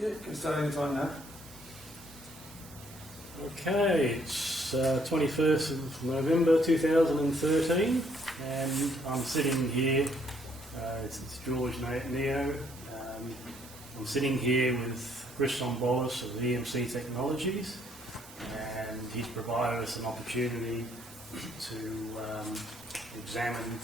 Yeah, can start any time now. Okay, it's 21st of November 2013 and I'm sitting here, it's George Neo, I'm sitting here with Chris Sombolis of EMC Technologies, and he's provided us an opportunity to examine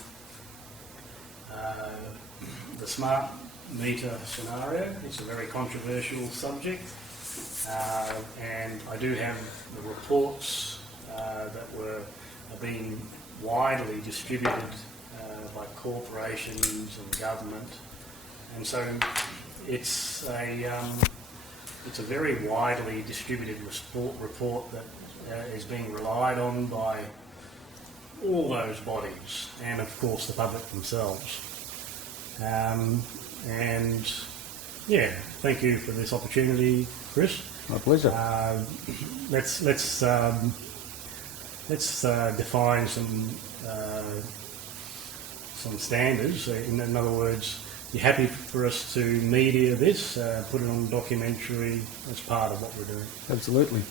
the smart meter scenario. It's a very controversial subject, and I do have the reports that are being widely distributed by corporations and government, and so it's a very widely distributed report that is being relied on by all those bodies and of course the public themselves. And yeah, thank you for this opportunity, Chris. My pleasure. Let's define some standards. In other words, you're happy for us to media this, put it on documentary as part of what we're doing? Absolutely.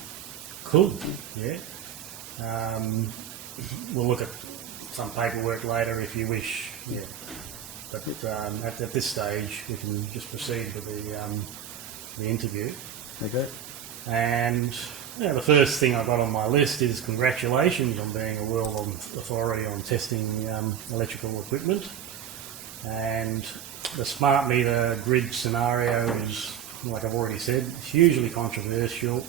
Cool. Yeah. We'll look at some paperwork later if you wish. Yeah. But at this stage, we can just proceed with the interview. Okay. And the first thing I got on my list is congratulations on being a world authority on testing electrical equipment. And the smart meter grid scenario is, like I've already said, hugely controversial,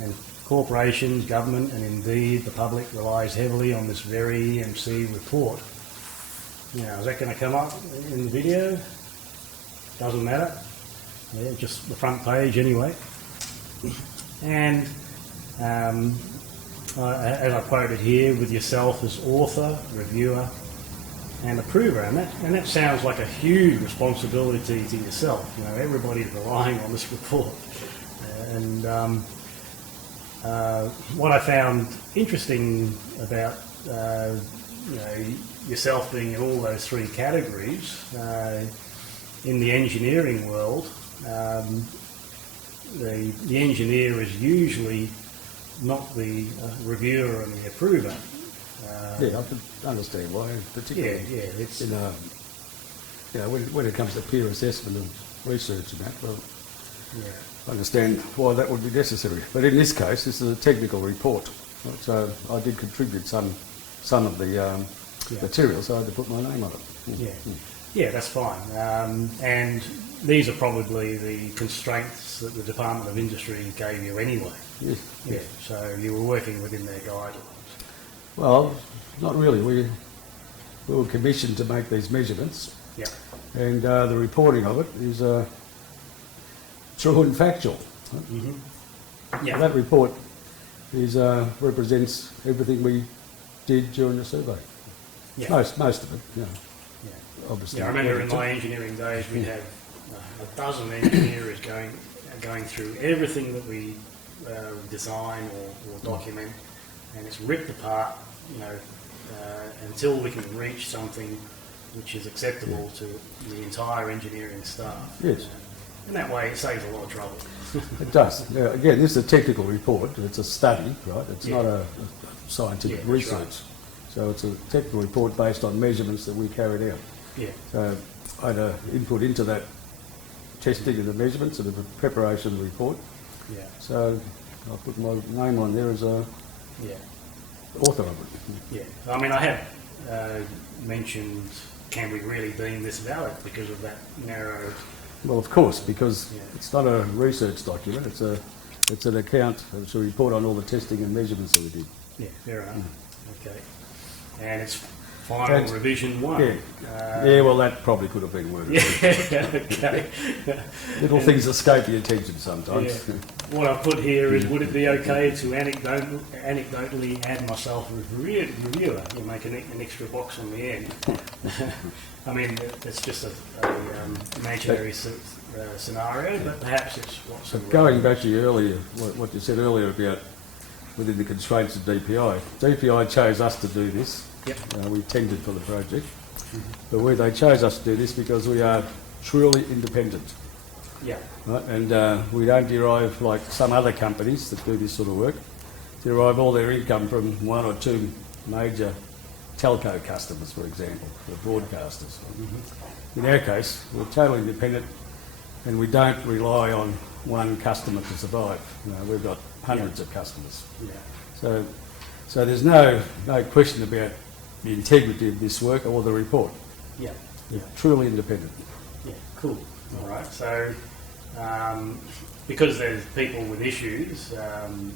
and corporations, government, and indeed the public relies heavily on this very EMC report. Now, is that going to come up in the video? Doesn't matter. Yeah, just the front page anyway. And as I quoted here, with yourself as author, reviewer, and approver, and that sounds like a huge responsibility to yourself. You know, everybody's relying on this report. And what I found interesting about yourself being in all those three categories in the engineering world, the engineer is usually not the reviewer and the approver. Yeah, I can understand why, particularly it's when it comes to peer assessment of research and that. Well, I understand why that would be necessary. But in this case, this is a technical report, so I did contribute some of the material, so I had to put my name on it. Yeah, that's fine. And these are probably the constraints that the Department of Industry gave you anyway. Yes. Yeah, so you were working within their guidelines. Well, not really. We were commissioned to make these measurements, and the reporting of it is true and factual. Mm-hmm. Yeah. That report is represents everything we did during the survey. Yeah. Most of it, obviously. Yeah, I remember in my engineering days we'd have a dozen engineers going through everything that we design or document, and it's ripped apart, until we can reach something which is acceptable to the entire engineering staff. Yes. And that way it saves a lot of trouble. It does. Yeah, again, this is a technical report. It's a study, right? It's not a scientific research. Right. So it's a technical report based on measurements that we carried out. Yeah. So I had input into that testing of the measurements and the preparation of the report. Yeah. So I put my name on there as a author of it. Yeah. I mean, I have mentioned, can we really deem this valid because of that narrow... Well, of course, because it's not a research document. It's an account. It's a report on all the testing and measurements that we did. Yeah, fair enough. Okay. And it's final revision 1. Yeah, well, that probably could have been worded. Yeah, okay. Little things escape your attention sometimes. Yeah. What I've put here is, would it be okay to anecdotally add myself as reviewer? You make an extra box on the end. I mean, it's just a imaginary scenario, but perhaps it's what's... So going back to your earlier, what you said earlier about within the constraints of DPI. DPI chose us to do this. Yep. We tendered for the project. But they chose us to do this because we are truly independent. Yeah. Right? And we don't derive, like some other companies that do this sort of work, derive all their income from one or two major telco customers, for example, or broadcasters. In our case, we're totally independent and we don't rely on one customer to survive. You know, we've got hundreds of customers. Yeah. So there's no question about the integrity of this work or the report. Yeah. They're truly independent. Yeah, cool. All right. So, because there's people with issues,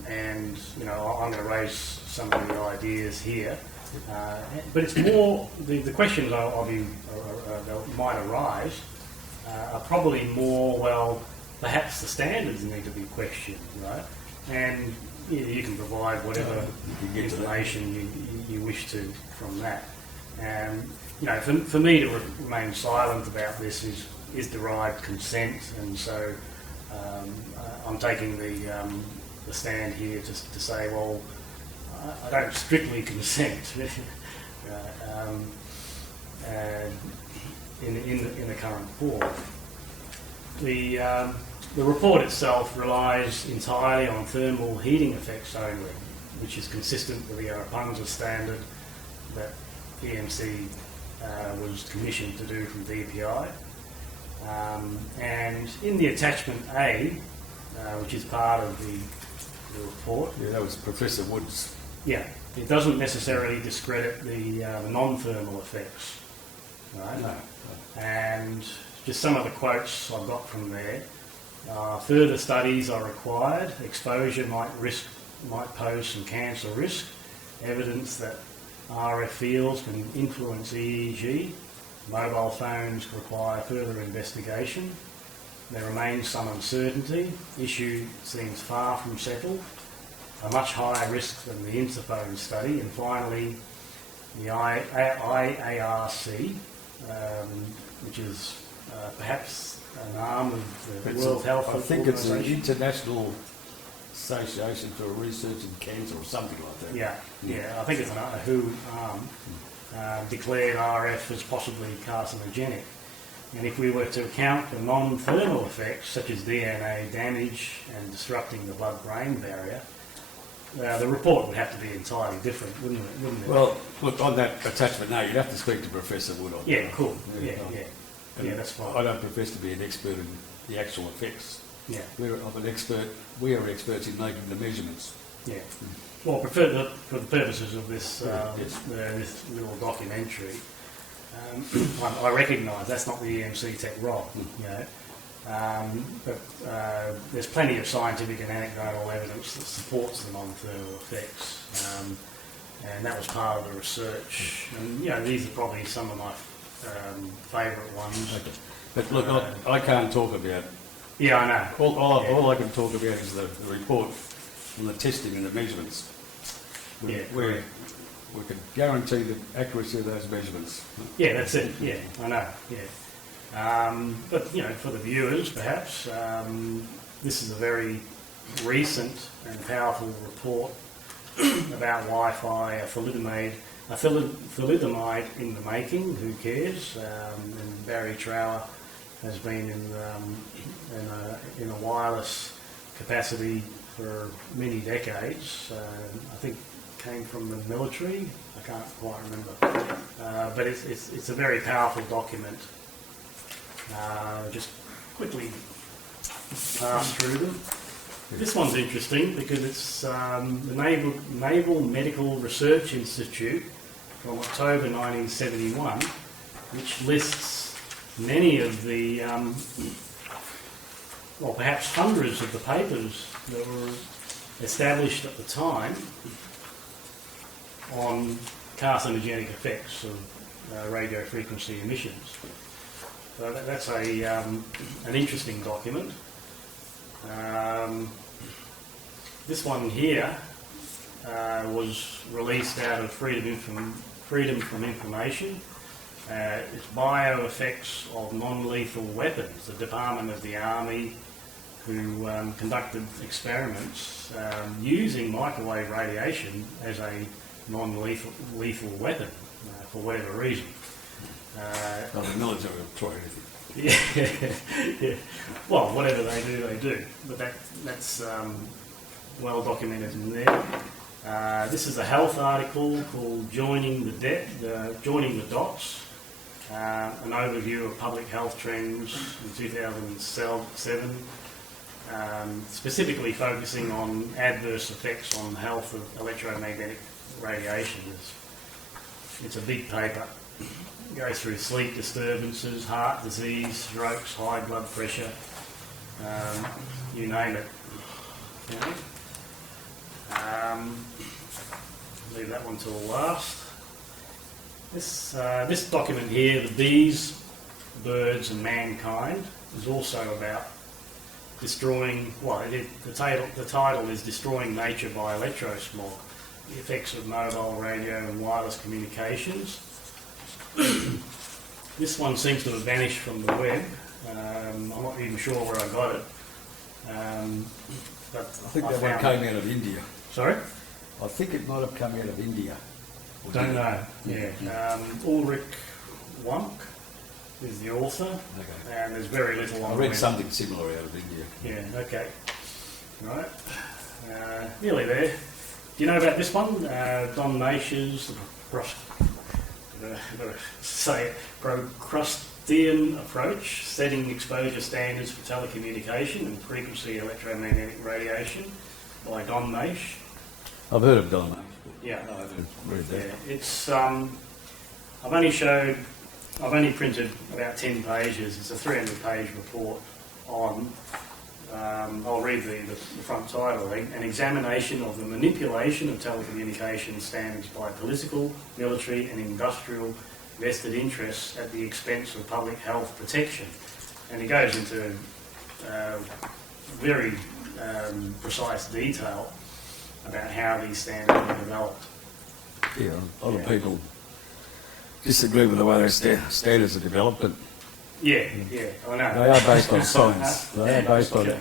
and you know, I'm going to raise some of the ideas here, but it's more the questions that might arise are probably more, well, perhaps the standards need to be questioned, right? And you can provide whatever information you wish to from that. And you know, for me to remain silent about this is derived consent, and so I'm taking the stand here to say, well, I don't strictly consent in the current form. The report itself relies entirely on thermal heating effects only, which is consistent with the Rapunzel standard that EMC was commissioned to do from DPI. And in the attachment A, which is part of the report... Yeah, that was Professor Wood's. Yeah, it doesn't necessarily discredit the non-thermal effects, right? No. And just some of the quotes I've got from there. Further studies are required. Exposure might pose some cancer risk. Evidence that RF fields can influence EEG. Mobile phones require further investigation. There remains some uncertainty. Issue seems far from settled. A much higher risk than the interphone study. And finally, the IARC, which is perhaps an arm of the World Health Organization. I think it's an International Association for Research in Cancer or something like that. Yeah, I think it's a WHO arm. Declared RF as possibly carcinogenic. And if we were to account for non-thermal effects such as DNA damage and disrupting the blood-brain barrier, the report would have to be entirely different, wouldn't it? Well, look, on that attachment now, you'd have to speak to Professor Wood on that. Yeah, cool. Yeah, that's fine. I don't profess to be an expert in the actual effects. Yeah. We are experts in making the measurements. Yeah. Well, for the purposes of this this little documentary, I recognise that's not the EMC tech role, you know, but there's plenty of scientific and anecdotal evidence that supports the non-thermal effects, and that was part of the research. And you know, these are probably some of my favourite ones. Okay. But look, I can't talk about. Yeah, I know. All I can talk about is the report and the testing and the measurements. Where we could guarantee the accuracy of those measurements. Yeah, that's it. Yeah, I know. Yeah, but you know, for the viewers, perhaps this is a very recent and powerful report about Wi-Fi thalidomide in the making. Who cares? And Barry Trower has been in a wireless capacity for many decades. I think came from the military. I can't quite remember, but it's a very powerful document. Just quickly pass through them. This one's interesting because it's the Naval Medical Research Institute from October 1971, which lists many of the, well, perhaps hundreds of the papers that were established at the time on carcinogenic effects of radio frequency emissions. So that's an interesting document. This one here was released out of Freedom from Information. It's bioeffects of non-lethal weapons. The Department of the Army, who conducted experiments using microwave radiation as a non-lethal weapon for whatever reason. Well, the military will try anything. Yeah, yeah. Well, whatever they do, they do. But that's well documented in there. This is a health article called "Joining the Dots." An overview of public health trends in 2007, specifically focusing on adverse effects on the health of electromagnetic radiation. It's a big paper. It goes through sleep disturbances, heart disease, strokes, high blood pressure, you name it. Okay. Leave that one till last. This document here, The Bees, Birds and Mankind, is also about destroying, well, the title is Destroying Nature by Electrosmog, the effects of mobile radio and wireless communications. This one seems to have vanished from the web. I'm not even sure where I got it. But I think that one came out of India. Sorry? I think it might have come out of India. Don't know. Yeah. Ulrich Wunk is the author, Okay. and there's very little on I the read web. something similar out of India. Yeah. Okay. Right. Nearly there. Do you know about this one? Don Maisch's Procrustean Approach, setting exposure standards for telecommunication and frequency electromagnetic radiation, by Don Maisch. I've heard of Don Maisch. Yeah. No, I haven't read that. Yeah, it's I've only printed about 10 pages. It's a 300-page report on. I'll read the front title: an examination of the manipulation of telecommunication standards by political, military, and industrial vested interests at the expense of public health protection. And it goes into very precise detail about how these standards are developed. Yeah, a lot of people disagree with the way those standards are developed, but Yeah, I know. they are based on science. They are based on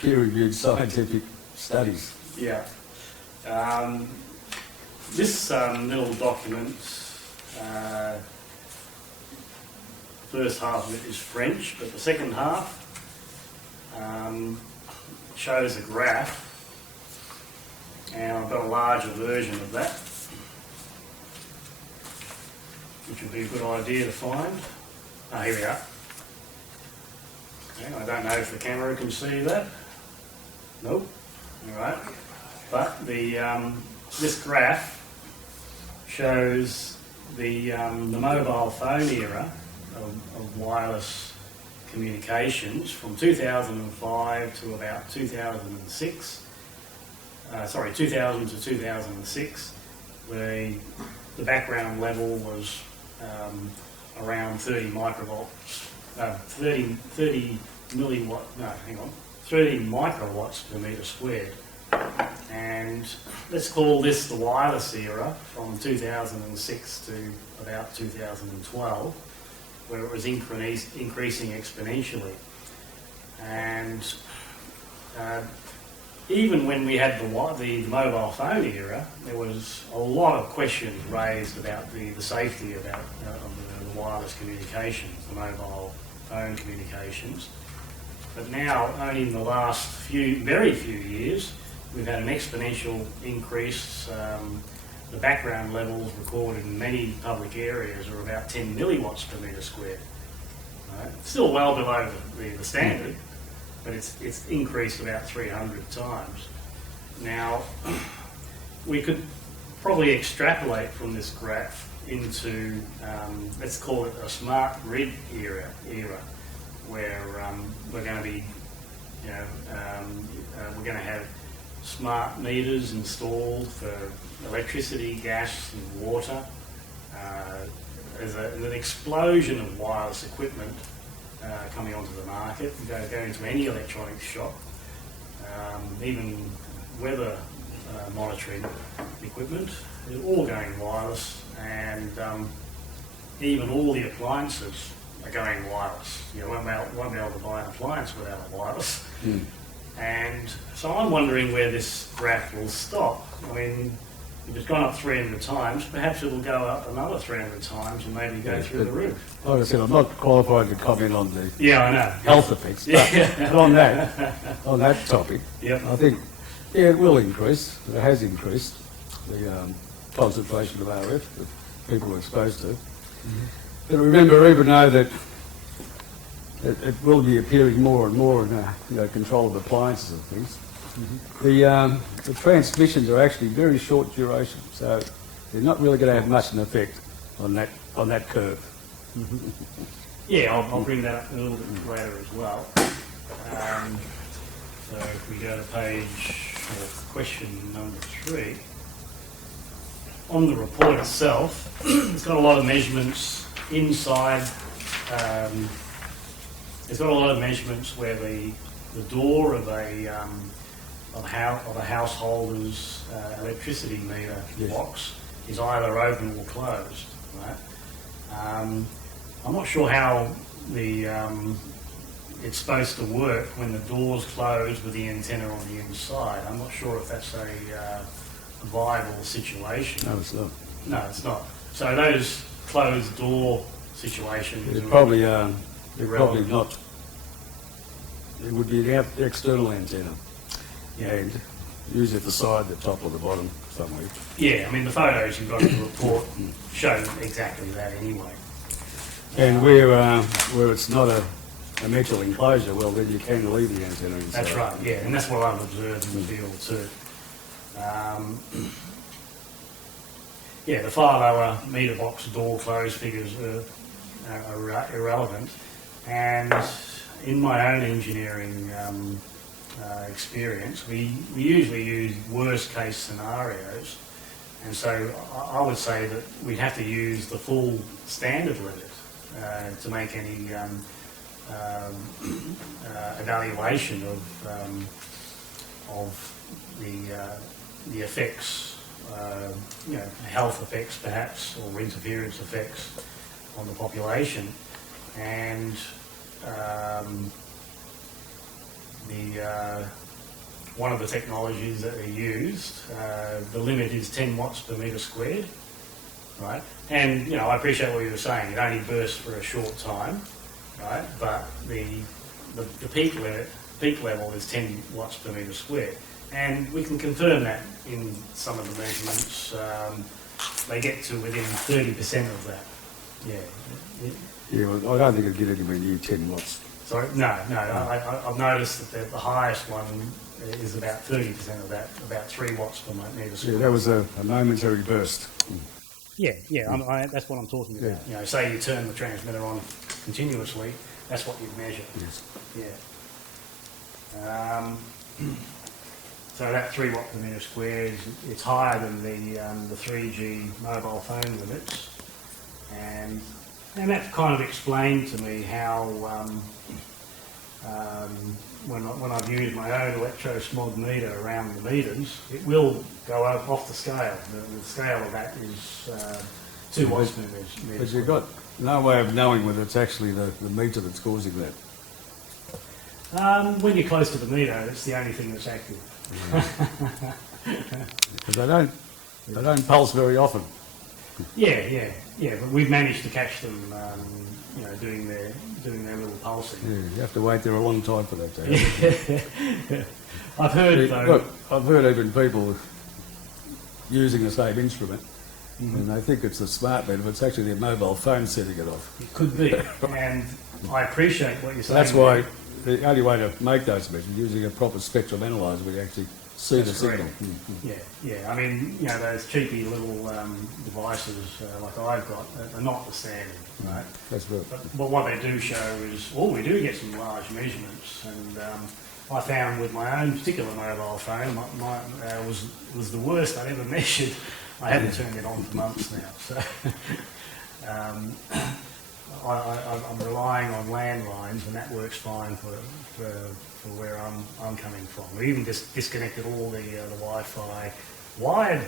peer-reviewed scientific studies. Yeah. This little document, first half of it is French, but the second half shows a graph, and I've got a larger version of that, which would be a good idea to find. Oh, here we are. Okay, I don't know if the camera can see that. Nope. All right. But this graph shows the mobile phone era of wireless communications from 2005 to about 2006. 2000 to 2006. The background level was around 30 microvolts, 30 milliwatt, no, hang on, 30 microwatts per metre squared. And let's call this the wireless era from 2006 to about 2012, where it was increasing exponentially. And even when we had the mobile phone era, there was a lot of questions raised about the safety of the wireless communications, the mobile phone communications. But now, only in the last very few years, we've had an exponential increase. The background levels recorded in many public areas are about 10 milliwatts per metre squared. Right? Still well below the standard, but it's increased about 300 times. Now, we could probably extrapolate from this graph into, let's call it a smart grid era where we're going to be, we're going to have smart meters installed for electricity, gas and water. There's an explosion of wireless equipment coming onto the market. You go into any electronics shop, even weather monitoring equipment, they're all going wireless, and even all the appliances are going wireless. You won't be able to buy an appliance without a wireless. And so I'm wondering where this graph will stop. I mean, if it's gone up 300 times, perhaps it'll go up another 300 times and maybe go through the roof. Like I said, I'm not qualified to comment on the Yeah, I know. health effects, but on that topic, Yep. I think it will increase. It has increased the concentration of RF that people are exposed to. But remember, even though that it will be appearing more and more in control of appliances and things, the transmissions are actually very short duration, so they're not really going to have much an effect on that curve. Yeah, I'll bring that up a little bit later as well. So if we go to question number 3. On the report itself, it's got a lot of measurements inside. It's got a lot of measurements where the door of a householder's electricity meter box is either open or closed. Right? I'm not sure how it's supposed to work when the door's closed with the antenna on the inside. I'm not sure if that's a viable situation. No, it's not. No, it's not. So those closed door situations They're probably not. It would be the external antenna, and usually at the side, the top or the bottom somewhere. Yeah, I mean the photos you've got in the report show exactly that anyway. And where it's not a metal enclosure, well then you can leave the antenna inside. That's right, yeah, and that's what I've observed in the field too. Yeah, the far lower meter box door close figures are irrelevant, and in my own engineering experience, we usually use worst case scenarios, and so I would say that we'd have to use the full standard limit to make any evaluation of the effects, health effects perhaps, or interference effects on the population, and one of the technologies that are used, the limit is 10 watts per metre squared, right? And I appreciate what you were saying. It only bursts for a short time, right? But the peak level is 10 watts per metre squared, and we can confirm that in some of the measurements. They get to within 30% of that. Yeah. Yeah, well, I don't think it'd get anywhere near 10 watts. Sorry, no. I've noticed that the highest one is about 30% of that, about 3 watts per metre squared. Yeah, that was a momentary burst. Yeah, that's what I'm talking about. Yeah. Say you turn the transmitter on continuously, that's what you'd measure. Yes. Yeah. So that 3 watt per metre squared, it's higher than the 3G mobile phone limits, and that kind of explained to me how when I've used my own electrosmog meter around the meters, it will go off the scale. The scale of that is 2 watts per metre. But you've got no way of knowing whether it's actually the meter that's causing that. When you're close to the meter, it's the only thing that's active. Because they don't pulse very often. Yeah. But we've managed to catch them, doing their little pulsing. Yeah, you have to wait there a long time for that to happen. I've heard though. Look, I've heard even people using the same instrument, and they think it's a smart meter, but it's actually their mobile phone setting it off. It could be, and I appreciate what you're saying. That's why the only way to make those measures is using a proper spectrum analyzer where you actually see the signal. Yeah. I mean, those cheapy little devices like I've got are not the standard, right? That's right. But what they do show is, we do get some large measurements, and I found with my own particular mobile phone, was the worst I'd ever measured. I haven't turned it on for months now, so I'm relying on landlines, and that works fine for where I'm coming from. We even just disconnected all the Wi-Fi. Wired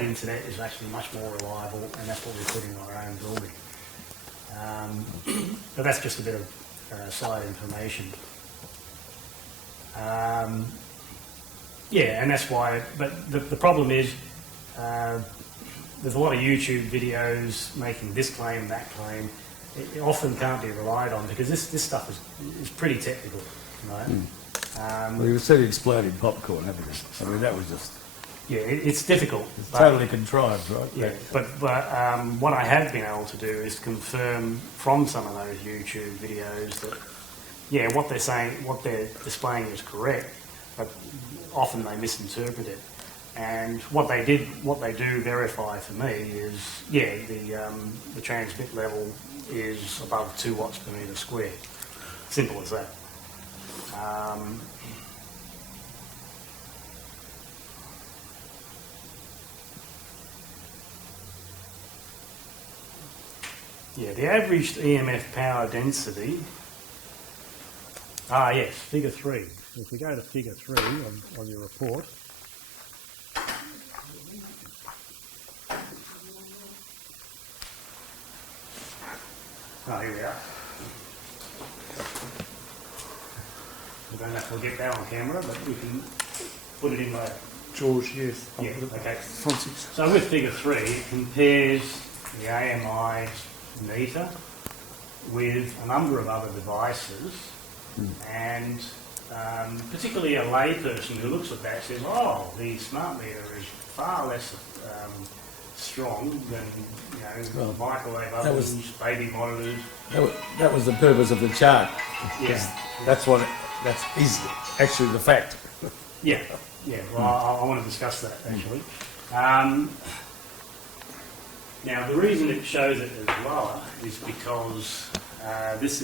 internet is actually much more reliable, and that's what we put in our own building. But that's just a bit of side information. And that's why. But the problem is, there's a lot of YouTube videos making this claim, that claim. It often can't be relied on because this stuff is pretty technical, right? Well, you said exploding popcorn, haven't you? I mean, that was just... Yeah, it's difficult. It's totally contrived, right? Yeah, but what I have been able to do is confirm from some of those YouTube videos that, yeah, what they're saying, what they're displaying is correct, but often they misinterpret it. And what they do verify for me is, yeah, the transmit level is above 2 watts per metre squared. Simple as that. Yeah, the average EMF power density. Yes, figure 3. If we go to figure 3 on your report. Here we are. We don't have to get that on camera, but we can put it in later. George, yes. Yeah, okay. Francis. So with figure 3, it compares the AMI meter with a number of other devices, and particularly a layperson who looks at that says, oh, the smart meter is far less strong than, microwave ovens, baby monitors. That was the purpose of the chart. Yeah. That's actually the fact. Yeah. Well, I want to discuss that actually. Now, the reason it shows it as lower is because this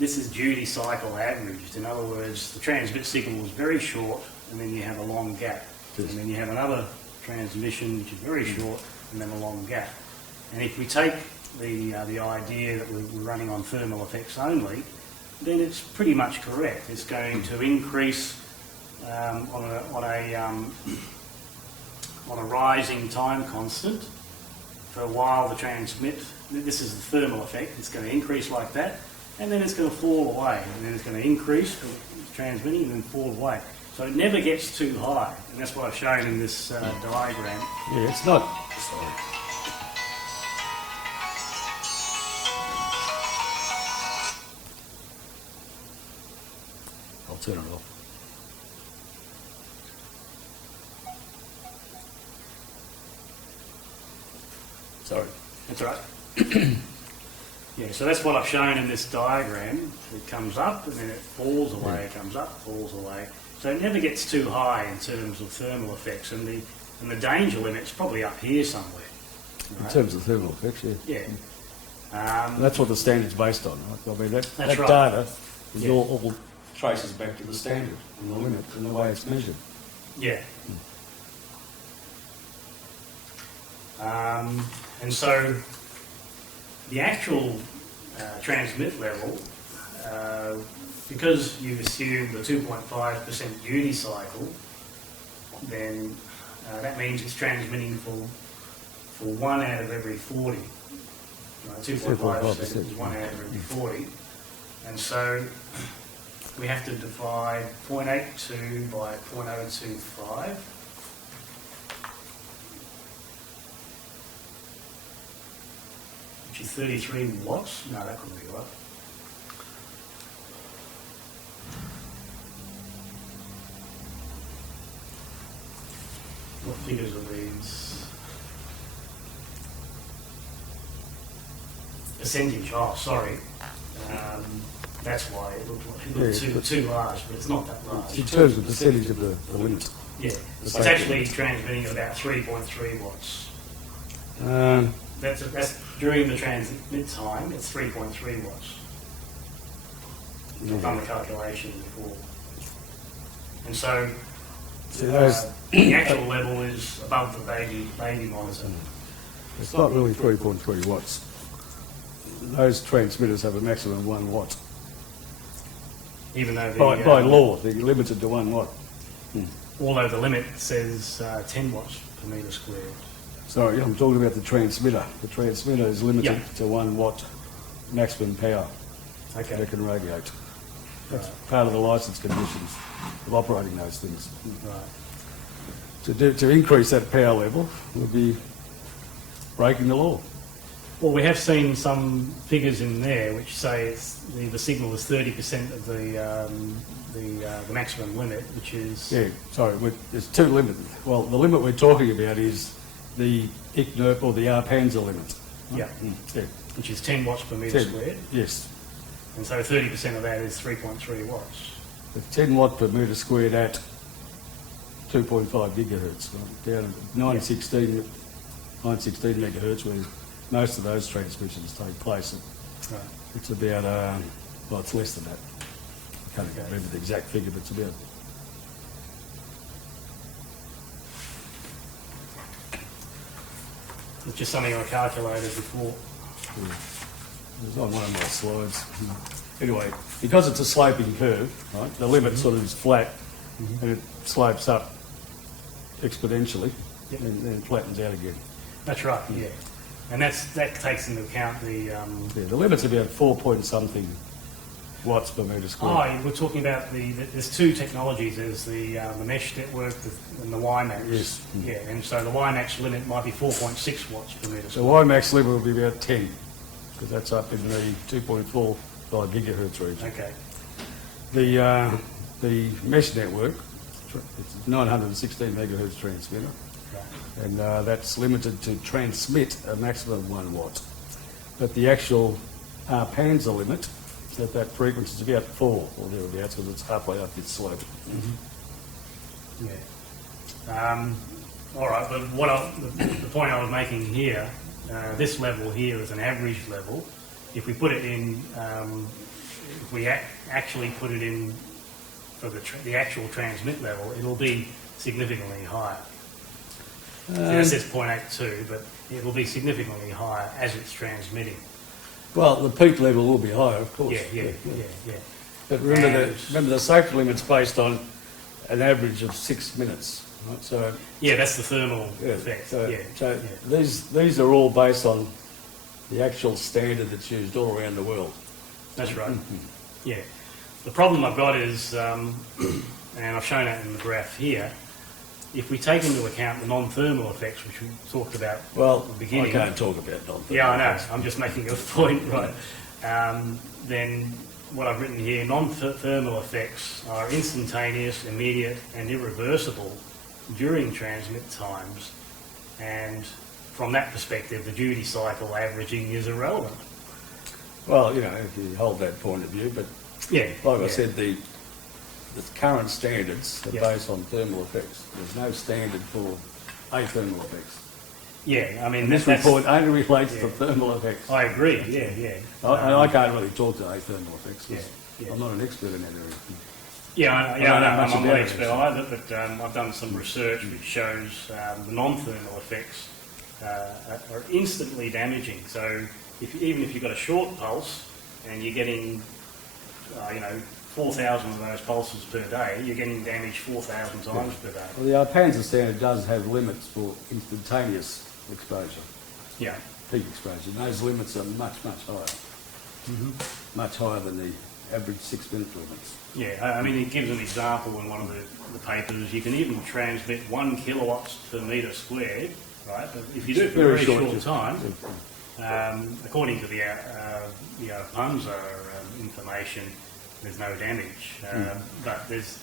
is duty cycle averaged. In other words, the transmit signal is very short, and then you have a long gap, and then you have another transmission which is very short, and then a long gap. And if we take the idea that we're running on thermal effects only, then it's pretty much correct. It's going to increase on a rising time constant for a while. The transmit, this is the thermal effect, it's going to increase like that, and then it's going to fall away, and then it's going to increase transmitting and then fall away. So it never gets too high, and that's what I've shown in this diagram. Yeah, it's not... Sorry. I'll turn it off. Sorry. That's all right. Yeah, so that's what I've shown in this diagram. It comes up and then it falls away, it comes up, falls away. So it never gets too high in terms of thermal effects, and the danger limit's probably up here somewhere. Right? In terms of thermal effects, yeah. Yeah. That's what the standard's based on, right? I mean, that right. data is all traces back to the standard and the limit and the way it's measured. Yeah. And so the actual transmit level, because you've assumed the 2.5% duty cycle, then that means it's transmitting for 1 out of every 40. 2.5% is 1 out of every 40. And so we have to divide 0.82 by 0.025. Which is 33 watts. No, that couldn't be right. What figures are these? Percentage. Oh, sorry. That's why it looked too large, but it's not that large. In terms of percentage of the limit. Yeah, it's actually transmitting at about 3.3 watts. That's during the transmit time, it's 3.3 watts. I've done the calculation before. And so the actual level is above the baby monitor. It's not really 3.3 watts. Those transmitters have a maximum of 1 watt. Even though by law, they're limited to 1 watt. Although the limit says 10 watts per metre squared. Sorry, I'm talking about the transmitter. The transmitter is limited to 1 watt maximum power that it can radiate. That's part of the licence conditions of operating those things. Right. to increase that power level would be breaking the law. Well, we have seen some figures in there which say the signal is 30% of the maximum limit, which is... Yeah, sorry, there's two limits. Well, the limit we're talking about is the ICNERP or the ARPANSA limit. Yeah. Yeah. Which is 10 watts per metre 10, squared. yes. And so 30% of that is 3.3 watts. It's 10 watt per metre squared at 2.5 gigahertz, right? Down at 916 megahertz, where most of those transmissions take place. Right. It's about, well, it's less than that. I can't remember the exact figure, but it's about... It's just something I calculated before. It was on one of my slides. Anyway, because it's a sloping curve, right, the limit sort of is flat and it slopes up exponentially and then flattens out again. That's right, yeah. And that takes into account the... Yeah, the limit's about 4 point something watts per metre squared. Oh, we're talking about there's two technologies. There's the Maisch network and the WiMAX. Yes. Yeah, and so the WiMAX limit might be 4.6 watts per metre The squared. WiMAX limit will be about 10, because that's up in the 2.45 gigahertz region. Okay. The Maisch network, it's 916 megahertz transmitter, Right. and that's limited to transmit a maximum of 1 watt. But the actual ARPANSA limit at that frequency is about 4 or thereabouts, because it's halfway up this slope. Yeah. All right, but the point I was making here, this level here is an average level. If we put it in, if we actually put it in for the actual transmit level, it'll be significantly higher. It says 0.82, but it will be significantly higher as it's transmitting. Well, the peak level will be higher, of course. Yeah. But remember the safety limit's based on an average of 6 minutes, right? So Yeah, that's the thermal effect. So these are all based on the actual standard that's used all around the world. That's right. Yeah. The problem I've got is, and I've shown it in the graph here, if we take into account the non-thermal effects, which we talked about Well, at the beginning. I can't talk about non-thermal. Yeah, I know. I'm just making a point, right? Then what I've written here, non-thermal effects are instantaneous, immediate and irreversible during transmit times. And from that perspective, the duty cycle averaging is irrelevant. Well, you know, if you hold that point of view, but Yeah. like I yeah. said, the current standards are Yeah. based on thermal effects. There's no standard for athermal effects. Yeah, I mean, And this that's... report only relates yeah. to thermal effects. I agree, yeah. I can't really talk to athermal effects because Yeah. I'm not an expert in that area. Yeah, I don't know much I'm not about it, expert either, but I've done some research which shows the non-thermal effects are instantly damaging. So even if you've got a short pulse and you're getting, 4,000 of those pulses per day, you're getting damage 4,000 times per day. Well, the ARPANSA standard does have limits for instantaneous exposure, Yeah. peak exposure. And those limits are much, much higher. Much higher than the average 6 minute limits. Yeah, I mean, it gives an example in one of the papers. You can even transmit 1 kilowatts per metre squared, right? But if you do it for a very short time, according to the PUMSA information, there's no damage. But there's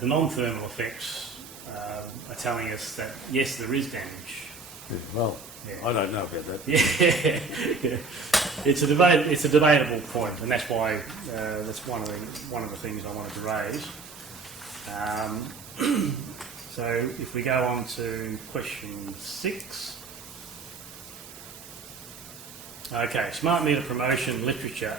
the non-thermal effects are telling us that, yes, there is damage. Yeah, well, Yeah. I don't know about that. Yeah, it's a debatable point, and that's why that's one of the things I wanted to raise. So if we go on to question 6. Okay, smart meter promotion literature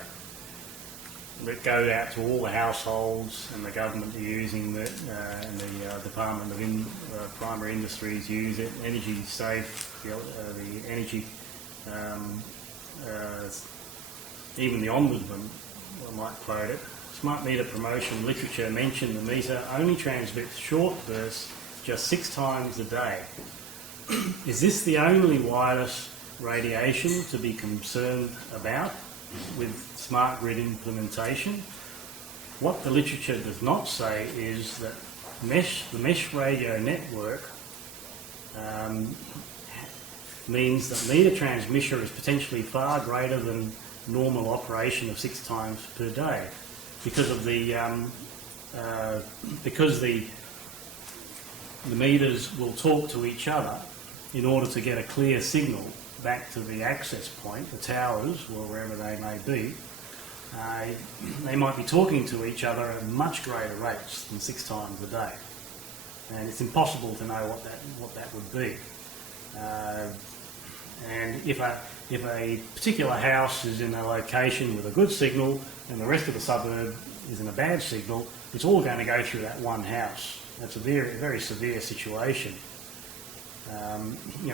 that go out to all the households, and the government are using it, and the Department of Primary Industries use it. Energy Safe, the energy, even the Ombudsman might quote it. Smart meter promotion literature mentioned the meter only transmits short bursts just 6 times a day. Is this the only wireless radiation to be concerned about with smart grid implementation? What the literature does not say is that the mesh radio network means that meter transmission is potentially far greater than normal operation of 6 times per day, because of the meters will talk to each other in order to get a clear signal back to the access point, the towers, or wherever they may be. They might be talking to each other at much greater rates than 6 times a day, and it's impossible to know what that would be. And if a particular house is in a location with a good signal and the rest of the suburb is in a bad signal, it's all going to go through that one house. That's a very, very severe situation.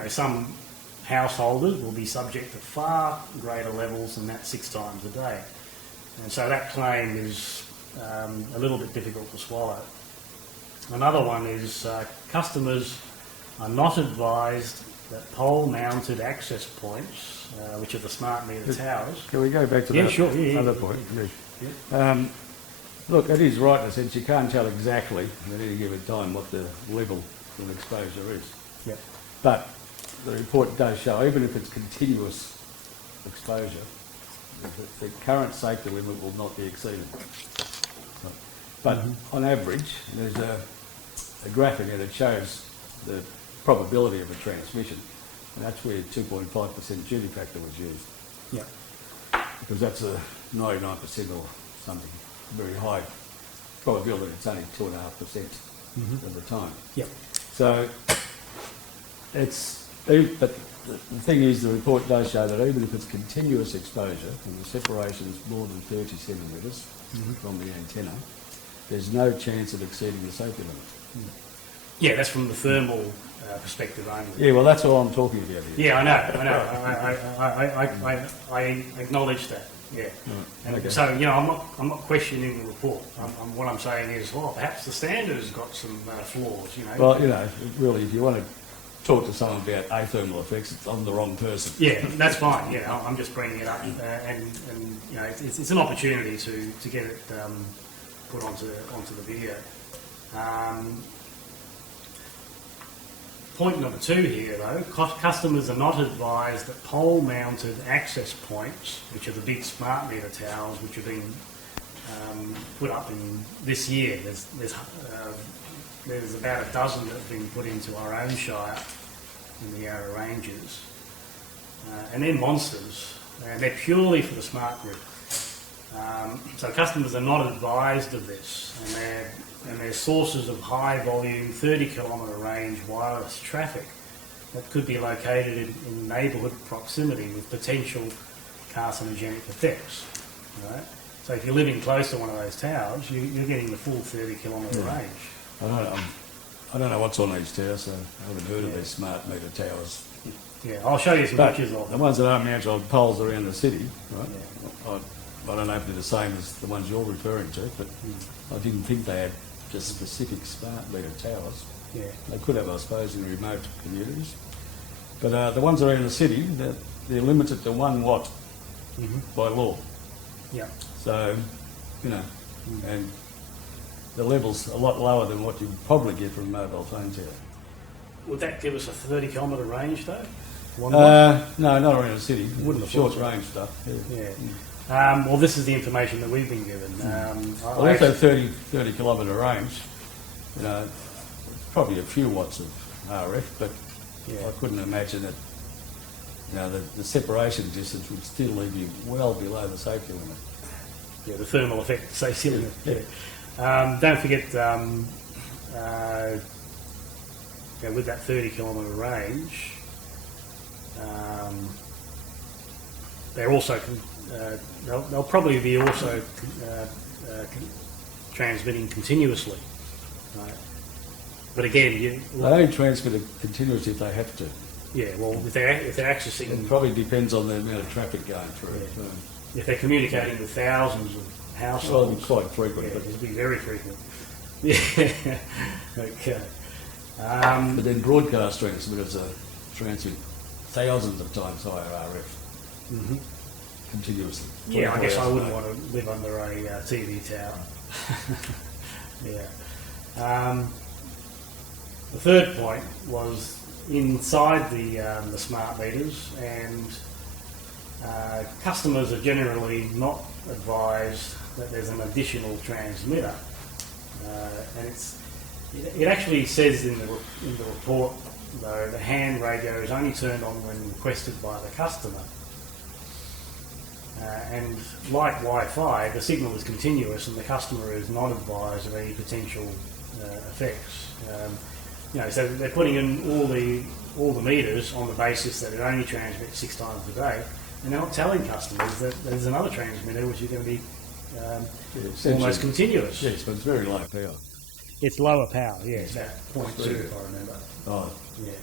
Some householders will be subject to far greater levels than that 6 times a day. And so that claim is a little bit difficult to swallow. Another one is customers are not advised that pole-mounted access points, which are the smart meter towers... Can we go back to that other point? Yeah. Look, it is right in a sense you can't tell exactly at any given time what the level of exposure is. Yep. But the report does show, even if it's continuous exposure, the current safety limit will not be exceeded. But on average, there's a graphic here that shows the probability of a transmission, and that's where 2.5% duty factor was used. Yeah. Because that's a 99% or something, very high probability. It's only 2.5% of the time. Yep. So but the thing is, the report does show that even if it's continuous exposure and the separation is more than 30 centimetres from the antenna, there's no chance of exceeding the safety limit. Yeah, that's from the thermal perspective only. Yeah, well, that's all I'm talking about here. Yeah, I know. I acknowledge that. Yeah. Right. Okay. So I'm not questioning the report. What I'm saying is, perhaps the standard's got some flaws. Well, really, if you want to talk to someone about athermal effects, it's on the wrong person. Yeah, that's fine. Yeah, I'm just bringing it up, and it's an opportunity to get it put onto the video. Point number 2 here, though, customers are not advised that pole-mounted access points, which are the big smart meter towers, which have been put up in this year. There's about a dozen that have been put into our own shire in the Yarra Ranges, and they're monsters, and they're purely for the smart grid. So customers are not advised of this, and they're sources of high volume, 30-kilometre range wireless traffic that could be located in neighbourhood proximity with potential carcinogenic effects. Right? So if you're living close to one of those towers, you're getting the full 30-kilometre range. I don't know what's on these towers, so I haven't heard of these smart meter towers. Yeah, I'll show you some pictures of them. The ones that are mounted on poles around the city, right? Yeah. I don't know if they're the same as the ones you're referring to, but I didn't think they had just specific smart meter towers. Yeah. They could have, I suppose, in remote communities. But the ones around the city, they're limited to 1 watt by law. Yeah. So, and the level's a lot lower than what you'd probably get from a mobile phone tower. Would that give us a 30-kilometre range, though? No, not around the city. Wouldn't have short range stuff. Yeah. Well, this is the information that we've been given. Also 30 kilometre range, probably a few watts of RF, but I couldn't imagine that, the separation distance would still leave you well below the safety limit. Yeah, the thermal effect, safety limit. Yeah. Don't forget, with that 30-kilometre range, they're also they'll probably be also transmitting continuously, right? But again, they don't transmit it continuously if they have to. Yeah, well, if they're accessing, it probably depends on the amount of traffic going through. Yeah. If they're communicating with thousands of households, well, it'll be quite frequent, but it'll be very frequent. Yeah. Okay. But then broadcast transmitters are transmit thousands of times higher RF continuously. Yeah, I guess I wouldn't want to live under a TV tower. Yeah. The third point was inside the smart meters, and customers are generally not advised that there's an additional transmitter, and it actually says in the report though the hand radio is only turned on when requested by the customer, and like Wi-Fi, the signal is continuous and the customer is not advised of any potential effects. So they're putting in all the meters on the basis that it only transmits 6 times a day, and they're not telling customers that there's another transmitter which is going to be almost continuous. Yes, but it's very low power. It's lower power, yes, about 0.2 if I remember. Oh, Yeah,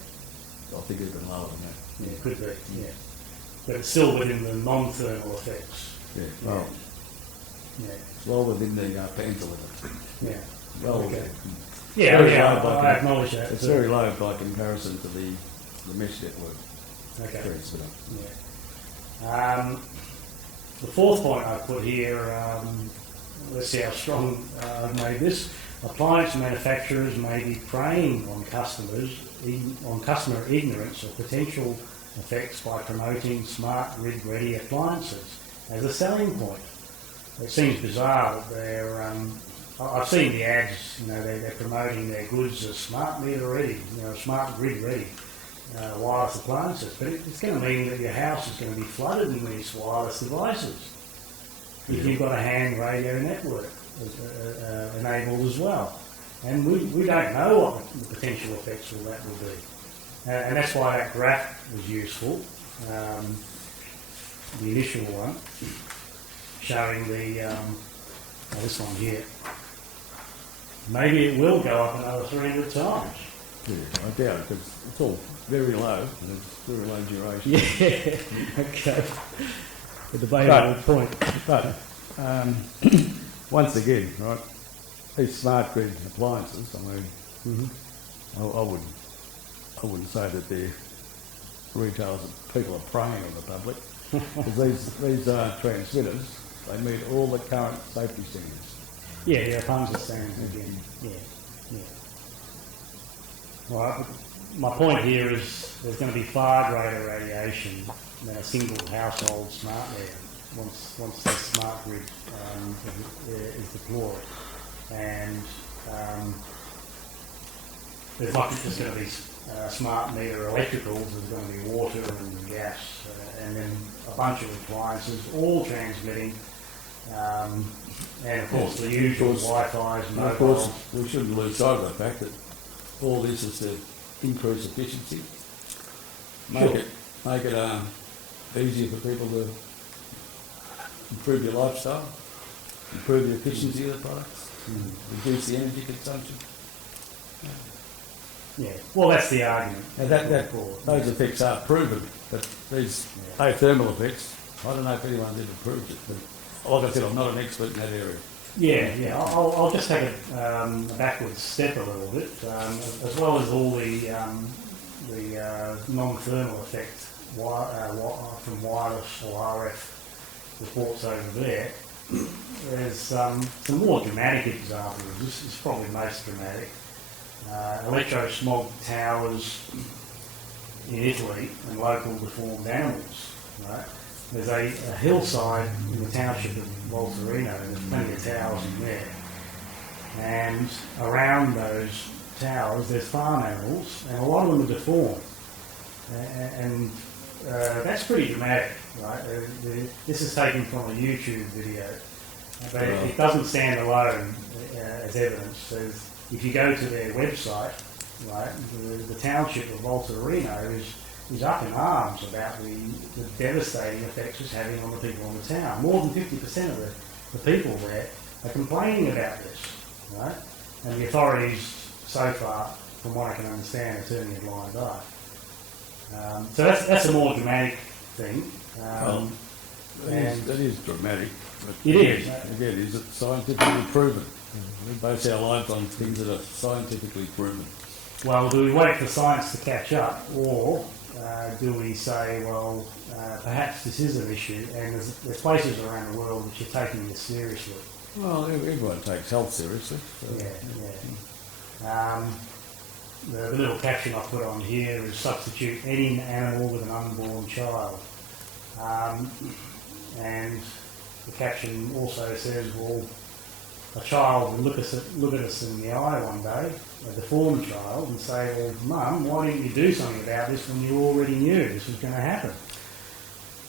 I think even lower than that. yeah, could be, yeah. But it's still within the non-thermal effects. Yeah, well, Yeah, it's well within the panther limit. yeah. Well, Okay. it's Yeah, very yeah, low by I acknowledge that. It's very low by comparison to the mesh network. Okay. Transmitter. Yeah. The fourth point I put here, let's see how strong I've made this. Appliance manufacturers may be preying on customer ignorance of potential effects by promoting smart grid-ready appliances as a selling point. It seems bizarre that they're. I've seen the ads. They're promoting their goods as smart meter ready, smart grid ready. Wireless appliances, but it's going to mean that your house is going to be flooded in these wireless devices if you've got a hand radio network enabled as well. And we don't know what the potential effects of that will be. And that's why that graph was useful, the initial one, showing this one here. Maybe it will go up another 300 times. Yeah, I doubt it, because it's all very low, and it's very low duration. Yeah, okay. A debatable point. But once again, right, these smart grid appliances, I mean, I wouldn't say that they're retailers that people are preying on the public, because these transmitters, they meet all the current safety standards. Yeah, tons of standards again. Yeah. Right. My point here is there's going to be far greater radiation than a single household smart meter once the smart grid is deployed, and there's not just going to be smart meter electricals. There's going to be water and gas, and then a bunch of appliances all transmitting. And of course the usual Wi-Fi's and Of mobiles. course, we shouldn't lose sight of the fact that all this is to increase efficiency, make it easier for people to improve your lifestyle, improve the efficiency of the products, reduce the energy consumption. Yeah, well that's the argument. Now those effects are proven, but these thermal effects, I don't know if anyone's ever proved it, but like I said, I'm not an expert in that area. Yeah. I'll just take a backwards step a little bit, as well as all the non-thermal effect from wireless or RF reports over there. There's some more dramatic examples. This is probably most dramatic. Electro-smog towers in Italy and local deformed animals. Right? There's a hillside in the township of Voltarino, and there's plenty of towers in there. And around those towers there's farm animals, and a lot of them are deformed. And that's pretty dramatic, right? This is taken from a YouTube video, but it doesn't stand alone as evidence. If you go to their website, right, the township of Voltarino is up in arms about the devastating effects it's having on the people in the town. More than 50% of the people there are complaining about this, right? And the authorities, so far, from what I can understand, are turning a blind eye. So that's a more dramatic thing. That is dramatic. But It is. Again, is it scientifically proven? We base our lives on things that are scientifically proven. Well, do we wait for science to catch up, or do we say, well, perhaps this is an issue, and there's places around the world which are taking this seriously? Well, everyone takes health seriously. So. Yeah. the little caption I put on here is substitute any animal with an unborn child. And the caption also says, well, a child will look at us in the eye one day, a deformed child, and say, well, Mum, why didn't you do something about this when you already knew this was going to happen?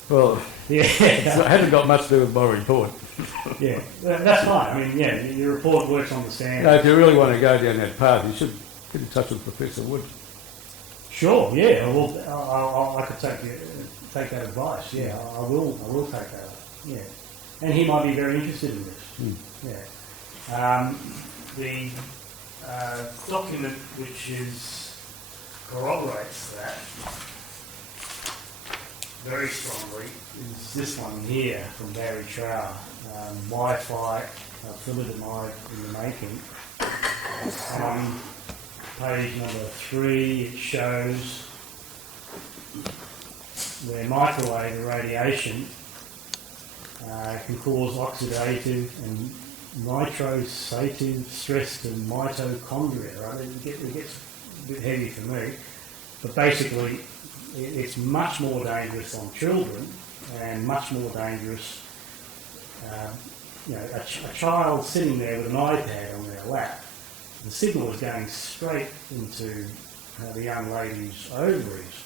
Well, Yeah, it hasn't got much to do with my report. yeah, that's fine. I mean, yeah, your report works on the standard. No, if you really want to go down that path, you should get in touch with Professor Wood. Sure, yeah. Well, I could take that advice. Yeah, I will take that. Yeah, and he might be very interested in this. Yeah. The document which corroborates that very strongly is this one here from Barry Trower, Wi-Fi Thalidomide in the making. On page number 3, it shows where microwave radiation can cause oxidative and nitrosative stress to mitochondria. Right? It gets a bit heavy for me, but basically it's much more dangerous on children and much more dangerous. A child sitting there with an iPad on their lap, the signal is going straight into the young lady's ovaries,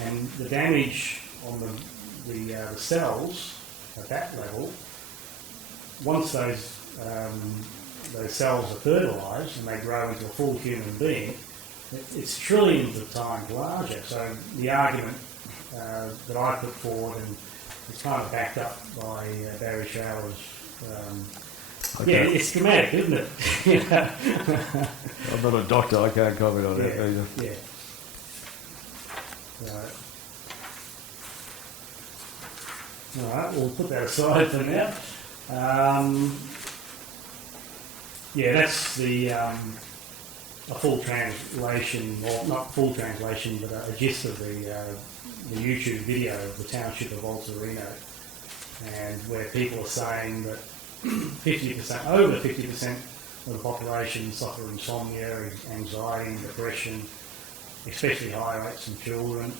and the damage on the cells at that level, once those cells are fertilised and they grow into a full human being, it's trillions of times larger. So the argument that I put forward, and it's kind of backed up by Barry Trower's, yeah, it's dramatic, isn't it? I'm not a doctor, I can't comment on that either. Yeah. Right. All right, we'll put that aside for now. Yeah, that's the a full translation, or not full translation, but a gist of the YouTube video of the township of Voltarino, and where people are saying that 50%, over 50% of the population suffer insomnia, anxiety, depression, especially high rates in children.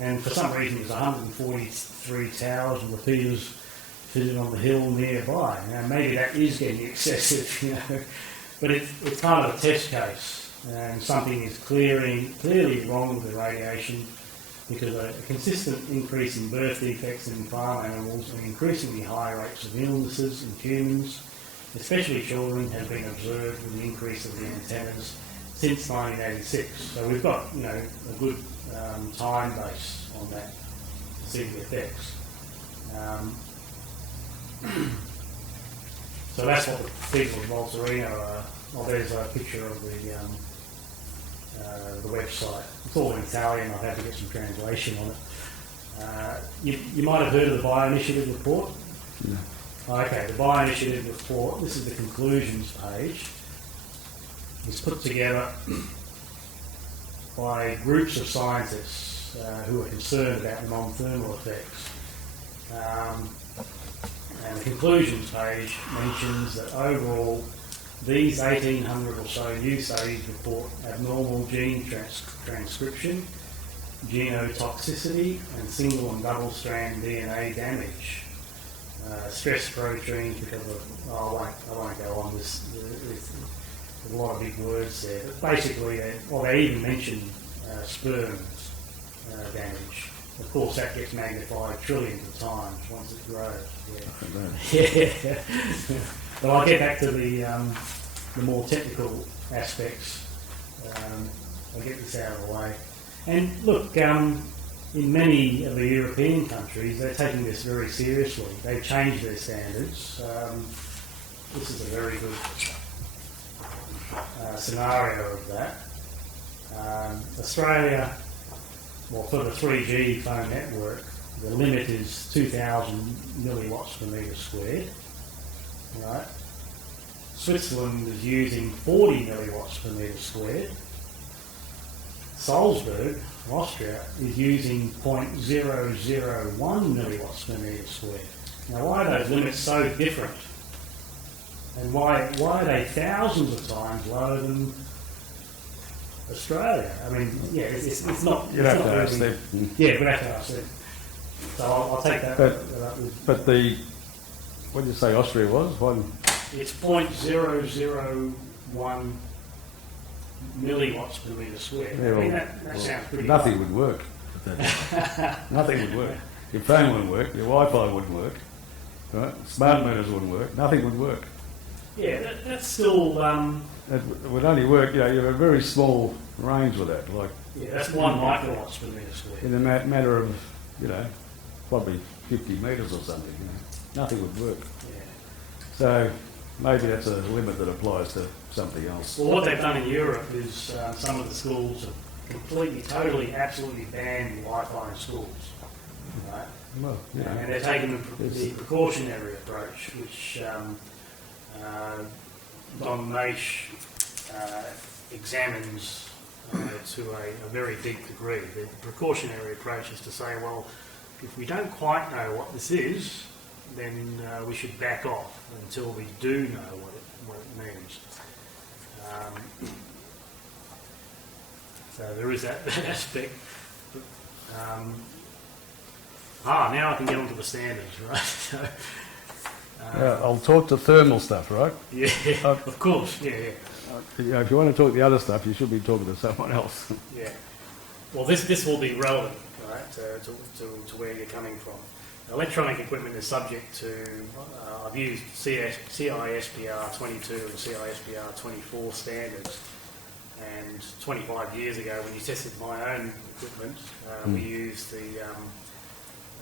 And for some reason there's 143 towers and repeaters fitted on the hill nearby. Now maybe that is getting excessive, but it's kind of a test case, and something is clearly wrong with the radiation, because a consistent increase in birth defects in farm animals and increasingly high rates of illnesses in humans, especially children, has been observed with the increase of the antennas since 1986. So we've got a good time base on that to see the effects. So that's what the people of Voltarino are. Well, there's a picture of the website. It's all in Italian. I've had to get some translation on it. You might have heard of the Bioinitiative report. No. Okay, the Bioinitiative report. This is the conclusions page. It's put together by groups of scientists who are concerned about the non-thermal effects. And the conclusions page mentions that overall these 1,800 or so new studies report abnormal gene transcription, genotoxicity, and single and double strand DNA damage. Stress proteins because of, I won't go on this, there's a lot of big words there, but basically, they even mention sperm damage. Of course, that gets magnified trillions of times once it grows. Yeah. But I'll get back to the more technical aspects. I'll get this out of the way. And look, in many of the European countries, they're taking this very seriously. They've changed their standards. This is a very good scenario of that. Australia, well, for the 3G phone network, the limit is 2,000 milliwatts per metre squared. Right? Switzerland is using 40 milliwatts per metre squared. Salzburg, Austria, is using 0.001 milliwatts per metre squared. Now, why are those limits so different? And why are they thousands of times lower than Australia. I mean, yeah, it's not. You'd it's have not to ask really- them. Yeah, we'd have to ask them. So I'll take that. But- that up with- But the, what did you say Austria was? One, It's 0.001 milliwatts per metre square. Yeah, I mean, well, that sounds pretty nothing high. would work. Nothing would work. Your phone wouldn't work, your Wi-Fi wouldn't work, right? Smart meters wouldn't work, nothing would work. Yeah, that's still, It would only work, you know, you have a very small range with that, like yeah, that's 1 microwatts per metre square. in a matter of, you know, probably 50 metres or something, you know. Nothing would work. Yeah. So maybe that's a limit that applies to something else. Well, what they've done in Europe is some of the schools have completely, totally, absolutely banned Wi-Fi in schools. Right? Well, you know, And they're taking the precautionary approach, which Don Maisch examines to a very deep degree. The precautionary approach is to say, well, if we don't quite know what this is, then we should back off until we do know what it means. So there is that aspect. Now I can get onto the standards, right? So, I'll talk to thermal stuff, right? yeah, of course, yeah. You know, if you want to talk the other stuff, you should be talking to someone else. Yeah. Well, this will be relevant, right, to where you're coming from. Electronic equipment is subject to, I've used CISPR 22 and CISPR 24 standards. And 25 years ago, when you tested my own equipment, we used the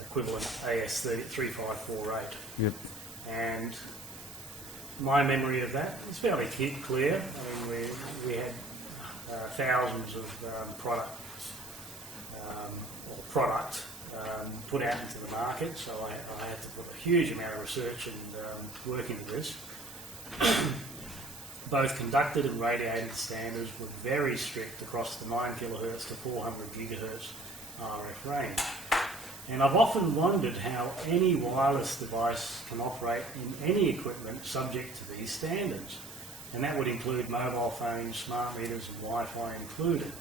equivalent AS3548. Yep. And my memory of that is fairly clear. I mean, we had thousands of product put out into the market, so I had to put a huge amount of research and work into this. Both conducted and radiated standards were very strict across the 9 kilohertz to 400 gigahertz RF range. And I've often wondered how any wireless device can operate in any equipment subject to these standards. And that would include mobile phones, smart meters and Wi-Fi included.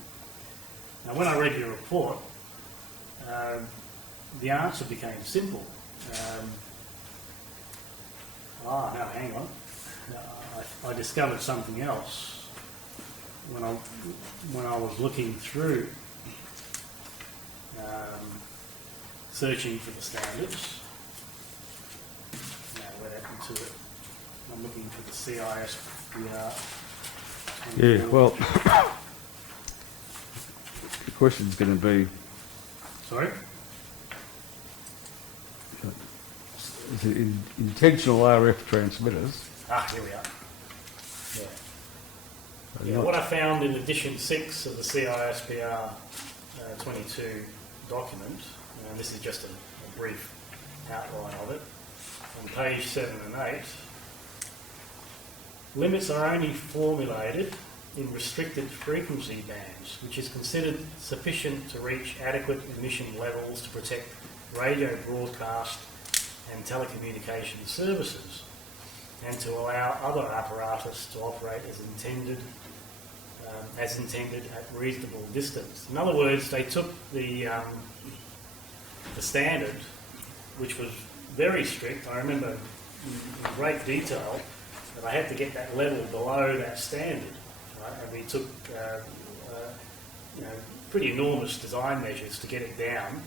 Now when I read your report, the answer became simple. No, hang on. I discovered something else when I was looking through searching for the standards. Now we're into it. I'm looking for the CISPR. Yeah, well, the question's going to be, Sorry? is it intentional RF transmitters? Here we are. Yeah, what I found in edition 6 of the CISPR 22 document, and this is just a brief outline of it, on page 7 and 8, limits are only formulated in restricted frequency bands, which is considered sufficient to reach adequate emission levels to protect radio broadcast and telecommunication services, and to allow other apparatus to operate as intended at reasonable distance. In other words, they took the standard, which was very strict. I remember in great detail that I had to get that level below that standard, right? And we took pretty enormous design measures to get it down.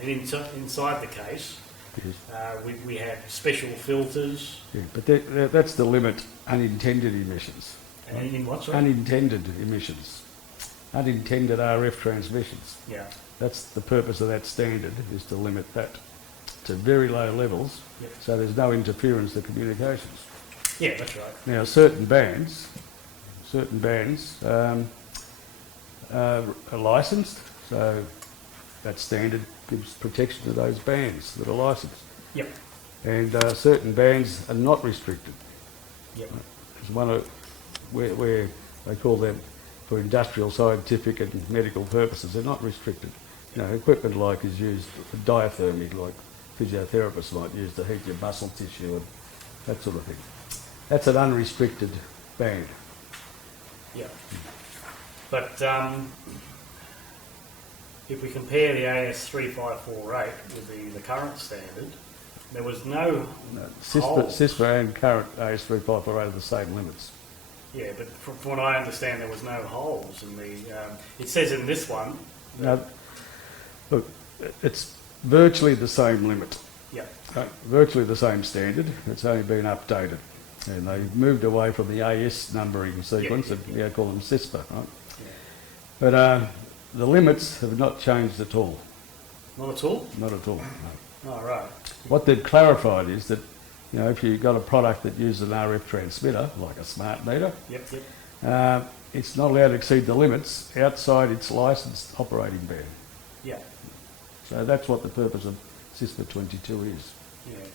And inside the case, we had special filters. Yeah, but that's the limit, unintended emissions. And in what, sorry? Unintended emissions. Unintended RF transmissions. Yeah. That's the purpose of that standard, is to limit that to very low levels, Yep. so there's no interference to communications. Yeah, that's right. Now, certain bands are licensed, so that standard gives protection to those bands that are licensed. Yep. And certain bands are not restricted. Yep. There's one where they call them for industrial, scientific and medical purposes. They're not restricted. You know, equipment like is used for diathermy, like physiotherapists might use to heat your muscle tissue and that sort of thing. That's an unrestricted band. Yep. But if we compare the AS3548 with the current standard, there was no holes. CISPR and current AS3548 are the same limits. Yeah, but from what I understand, there was no holes in the. It says in this one. No, look, it's virtually the same limit. Yeah. Virtually the same standard. It's only been updated, and they moved away from the AS numbering sequence and we call them CISPR, right? Yeah. But the limits have not changed at all. Not at all? Not at all. No. Oh, right. What they've clarified is that, you know, if you've got a product that uses an RF transmitter, like a smart meter, it's not allowed to exceed the limits outside its licensed operating band. Yeah. So that's what the purpose of CISPR 22 is.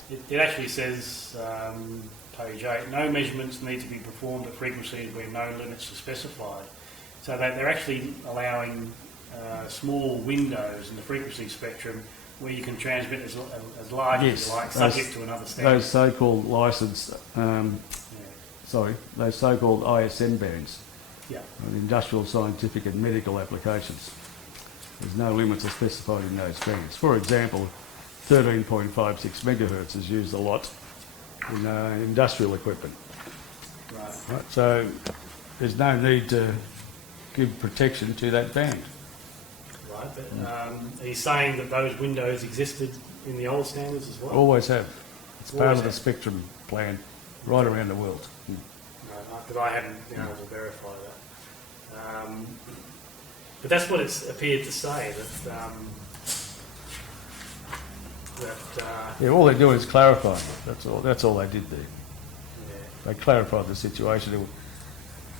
Yeah. It actually says, page 8, no measurements need to be performed at frequencies where no limits are specified. So they're actually allowing small windows in the frequency spectrum where you can transmit as large as you like, subject to another standard. Those so-called licensed, those so-called ISM bands, industrial, scientific and medical applications. There's no limits are specified in those bands. For example, 13.56 megahertz is used a lot in industrial equipment. Right. So there's no need to give protection to that band. Right, but he's saying that those windows existed in the old standards as well? Always have. It's part of the spectrum plan right around the world. No, but I haven't been able to verify that. But that's what it's appeared to say, that all they're doing is clarifying it. That's all they did there. Yeah. They clarified the situation.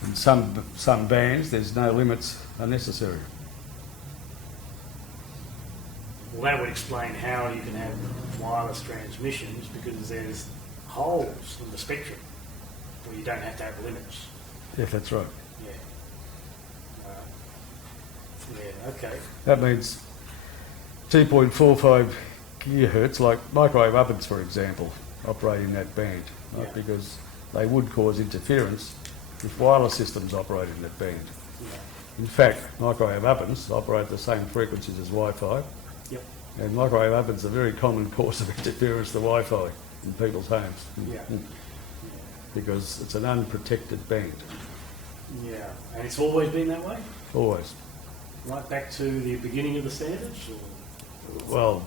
In some bands, there's no limits are necessary. Well, that would explain how you can have wireless transmissions, because there's holes in the spectrum where you don't have to have limits. Yeah, that's right. Yeah, okay. That means 2.45 gigahertz, like microwave ovens, for example, operate in that band, right? Because they would cause interference if wireless systems operate in that band. Yeah. In fact, microwave ovens operate the same frequencies as Wi-Fi, and microwave ovens are a very common cause of interference to Wi-Fi in people's homes. Because it's an unprotected band. Yeah, and it's always been that way? Always. Right back to the beginning of the standards? Or well,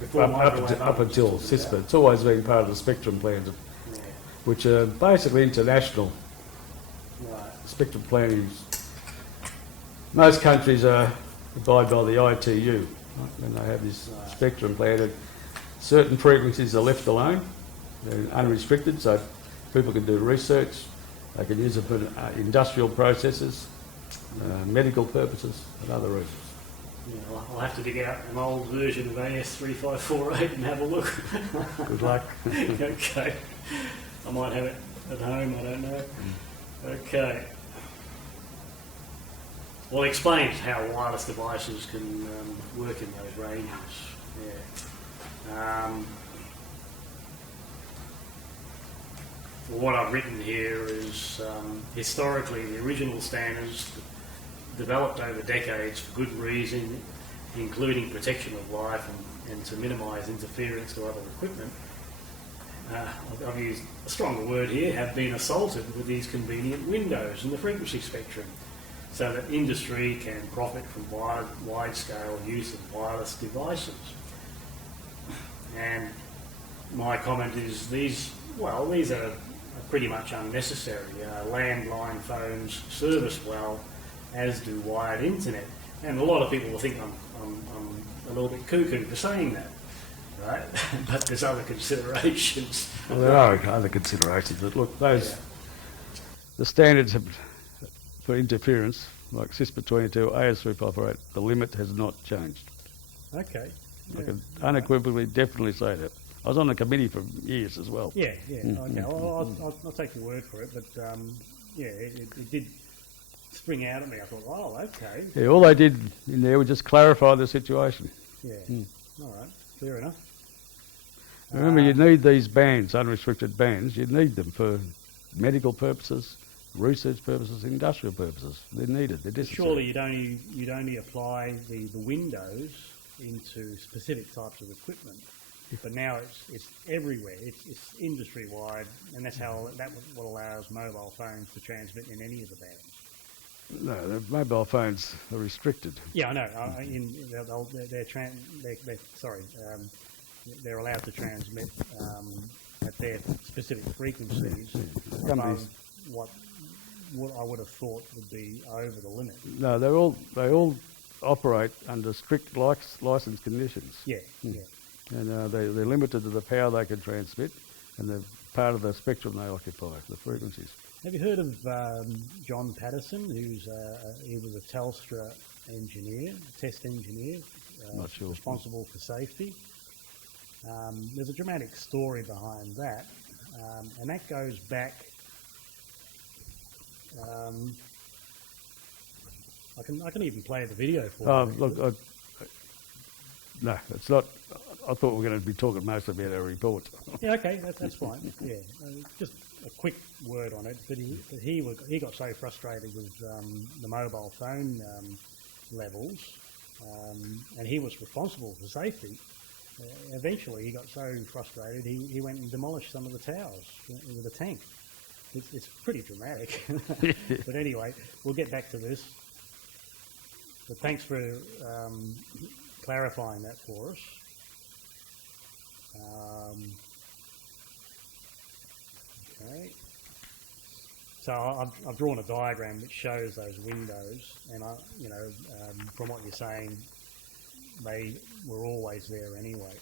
before up until CISPR, it's always been part of the spectrum plans, which are basically international spectrum planning. Most countries abide by the ITU, when they have this spectrum plan. And certain frequencies are left alone, they're unrestricted, so people can do research, they can use it for industrial processes, medical purposes and other reasons. Yeah, I'll have to dig out an old version of AS3548 and have a look. Good luck. Okay. I might have it at home, I don't know. Okay. Well, it explains how wireless devices can work in those ranges. Yeah. Well, what I've written here is historically the original standards developed over decades for good reason, including protection of life and to minimise interference to other equipment. I've used a stronger word here, have been assaulted with these convenient windows in the frequency spectrum, so that industry can profit from wide-scale use of wireless devices. And my comment is these are pretty much unnecessary. Landline phones service well, as do wired internet. And a lot of people will think I'm a little bit cuckoo for saying that, right? But there's other considerations. Well, there are other considerations, but look, the standards for interference, like CISPR 22, AS3548, the limit has not changed. Okay. I can unequivocally, definitely say that. I was on the committee for years as well. Yeah. Okay. I'll take your word for it, but it did spring out at me. I thought, oh, okay. Yeah, all they did in there was just clarify the situation. Yeah. All right. Fair enough. Remember, you need these bands, unrestricted bands. You need them for medical purposes, research purposes, industrial purposes. They're needed, they're necessary. Surely you'd only apply the windows into specific types of equipment. But now it's everywhere. It's industry wide, and that's what allows mobile phones to transmit in any of the bands. No, the mobile phones are restricted. Yeah, I know. They're allowed to transmit at their specific frequencies above what I would have thought would be over the limit. No, they all operate under strict license conditions. Yeah, yeah. And they're limited to the power they can transmit and the part of the spectrum they occupy, the frequencies. Have you heard of John Patterson, he was a Telstra engineer, test engineer, Not sure. responsible for safety? There's a dramatic story behind that, and that goes back. I can even play the video for you. Look, no, it's not. I thought we were going to be talking most about our report. Yeah, okay, that's fine. Yeah, just a quick word on it. But he got so frustrated with the mobile phone levels, and he was responsible for safety. Eventually, he got so frustrated he went and demolished some of the towers with a tank. It's pretty dramatic. But anyway, we'll get back to this. But thanks for clarifying that for us. Okay. So I've drawn a diagram which shows those windows, and from what you're saying, they were always there anyway.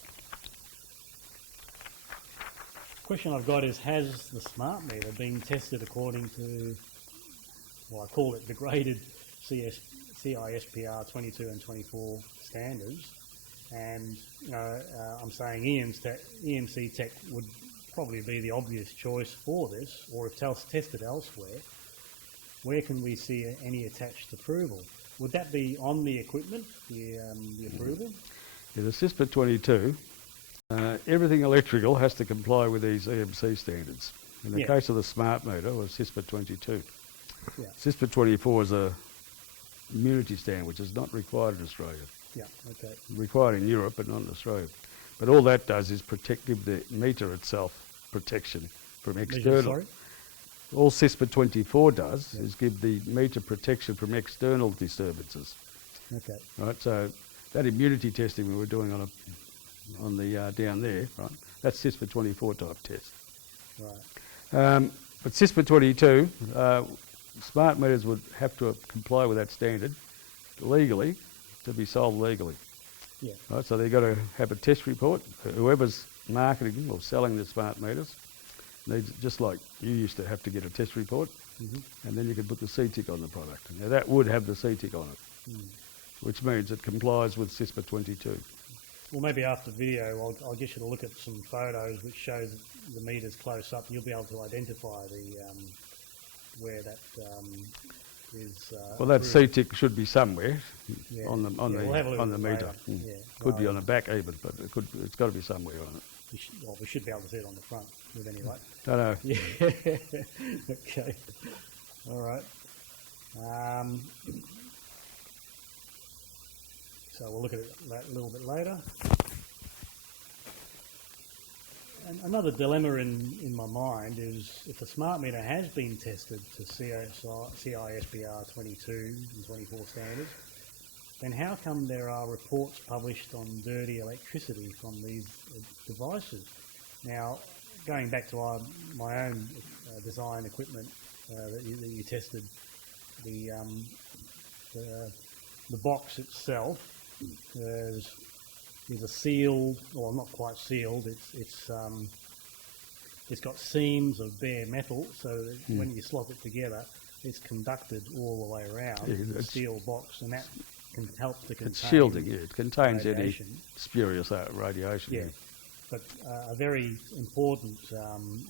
Question I've got is, has the smart meter been tested according to, well, I call it degraded CISPR 22 and 24 standards? And I'm saying EMC Tech would probably be the obvious choice for this, or if tested elsewhere, where can we see any attached approval? Would that be on the equipment, the approval? Yeah, the CISPR 22, everything electrical has to comply with these EMC standards. In the case of the smart meter, it was CISPR 22. Yeah. CISPR 24 is a immunity standard, which is not required in Australia. Yeah, okay. Required in Europe, but not in Australia. But all that does is give the meter itself protection from external. Sorry? All CISPR 24 does is give the meter protection from external disturbances. Okay. Right. So that immunity testing we were doing on the down there, right? That's CISPR 24 type test. Right. But CISPR 22, smart meters would have to comply with that standard legally to be sold legally. Yeah. Right. So they've got to have a test report. Whoever's marketing or selling the smart meters needs, just like you used to have to get a test report, and then you could put the C-tick on the product. Now that would have the C-tick on it, which means it complies with CISPR 22. Well, maybe after the video, I'll get you to look at some photos which show the meters close up, and you'll be able to identify where that is. Well, that C-tick should be somewhere on the we'll meter. Yeah. Could be on the back even, but it's got to be somewhere on it. We should be able to see it on the front with any luck. I know. Yeah. Okay. All right. So we'll look at that a little bit later. And another dilemma in my mind is, if the smart meter has been tested to CISPR 22 and 24 standards, then how come there are reports published on dirty electricity from these devices? Now, going back to my own design equipment that you tested, the box itself is a sealed, well, not quite sealed. It's got seams of bare metal, so that when you slot it together, it's conducted all the way around the steel box, and that can help to contain. It's shielding. Yeah, it contains radiation. any spurious radiation. Yeah. But a very important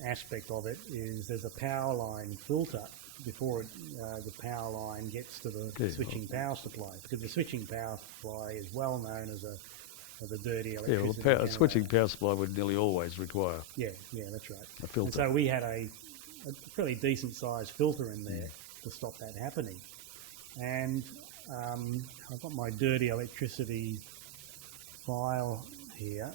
aspect of it is there's a power line filter before the power line gets to the switching power supply, because the switching power supply is well known as a dirty electricity. Yeah, well, a switching power supply would nearly always require. Yeah, that's right. A filter. And so we had a a fairly decent sized filter in there to stop that happening. And I've got my dirty electricity file here.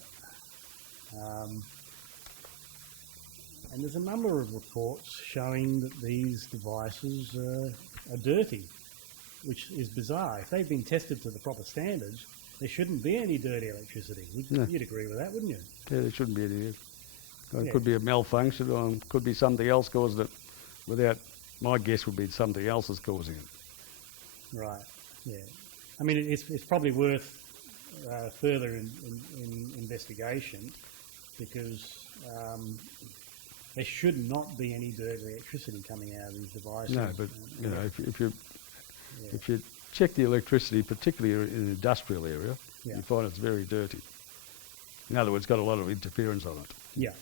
And there's a number of reports showing that these devices are dirty, which is bizarre. If they've been tested to the proper standards, there shouldn't be any dirty electricity. You'd agree with that, wouldn't you? Yeah, there shouldn't be any. It could be a malfunction, or it could be something else causing it. Without, my guess would be something else is causing it. Right. Yeah. I mean, it's probably worth further in investigation, because there should not be any dirty electricity coming out of these devices. No, but you know, if you check the electricity, particularly in an industrial area, you find it's very dirty. In other words, got a lot of interference on it. Yeah.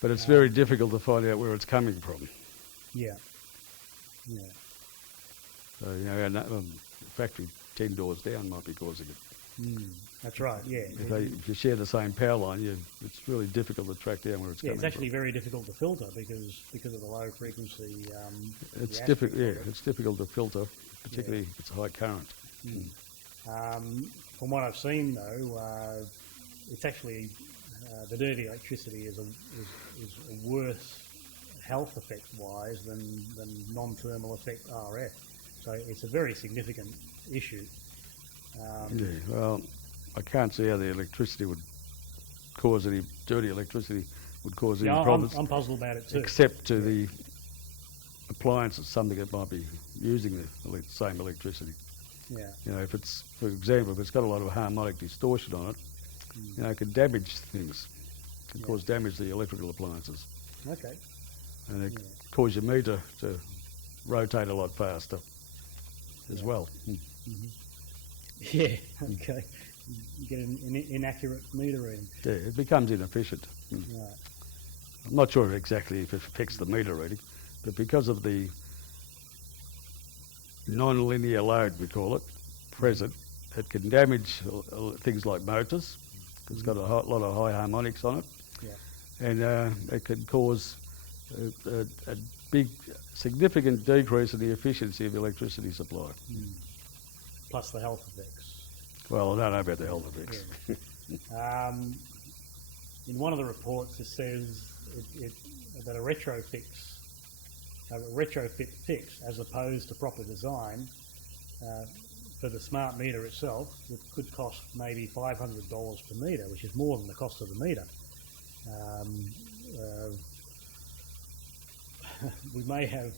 But it's very difficult to find out where it's coming from. Yeah. So, you know, a factory 10 doors down might be causing it. That's right, yeah. If you share the same power line, it's really difficult to track down where it's coming it's actually from. very difficult to filter because of the low frequency. It's difficult. Yeah, it's difficult to filter, particularly if it's high current. From what I've seen, though, it's actually the dirty electricity is a worse health effect wise than non-thermal effect RF. So it's a very significant issue. Yeah, well, I can't see how the electricity would cause any dirty electricity would cause any problems. I'm puzzled about it too. Except to the appliances, something that might be using the same electricity. Yeah. You know, if it's, for example, if it's got a lot of harmonic distortion on it, you know, it can damage things. It can cause damage to the electrical appliances. Okay. And it cause your meter to rotate a lot faster as well. Yeah, okay. You get an inaccurate meter reading. Yeah, it becomes inefficient. Right. I'm not sure exactly if it affects the meter reading, but because of the non-linear load, we call it, present, it can damage things like motors, because it's got a lot of high harmonics on it, and it can cause a big, significant decrease in the efficiency of the electricity supply. Plus the health effects. Well, I don't know about the health effects. In one of the reports, it says that a retrofit fix, as opposed to proper design, for the smart meter itself, it could cost maybe $500 per metre, which is more than the cost of the meter. We may have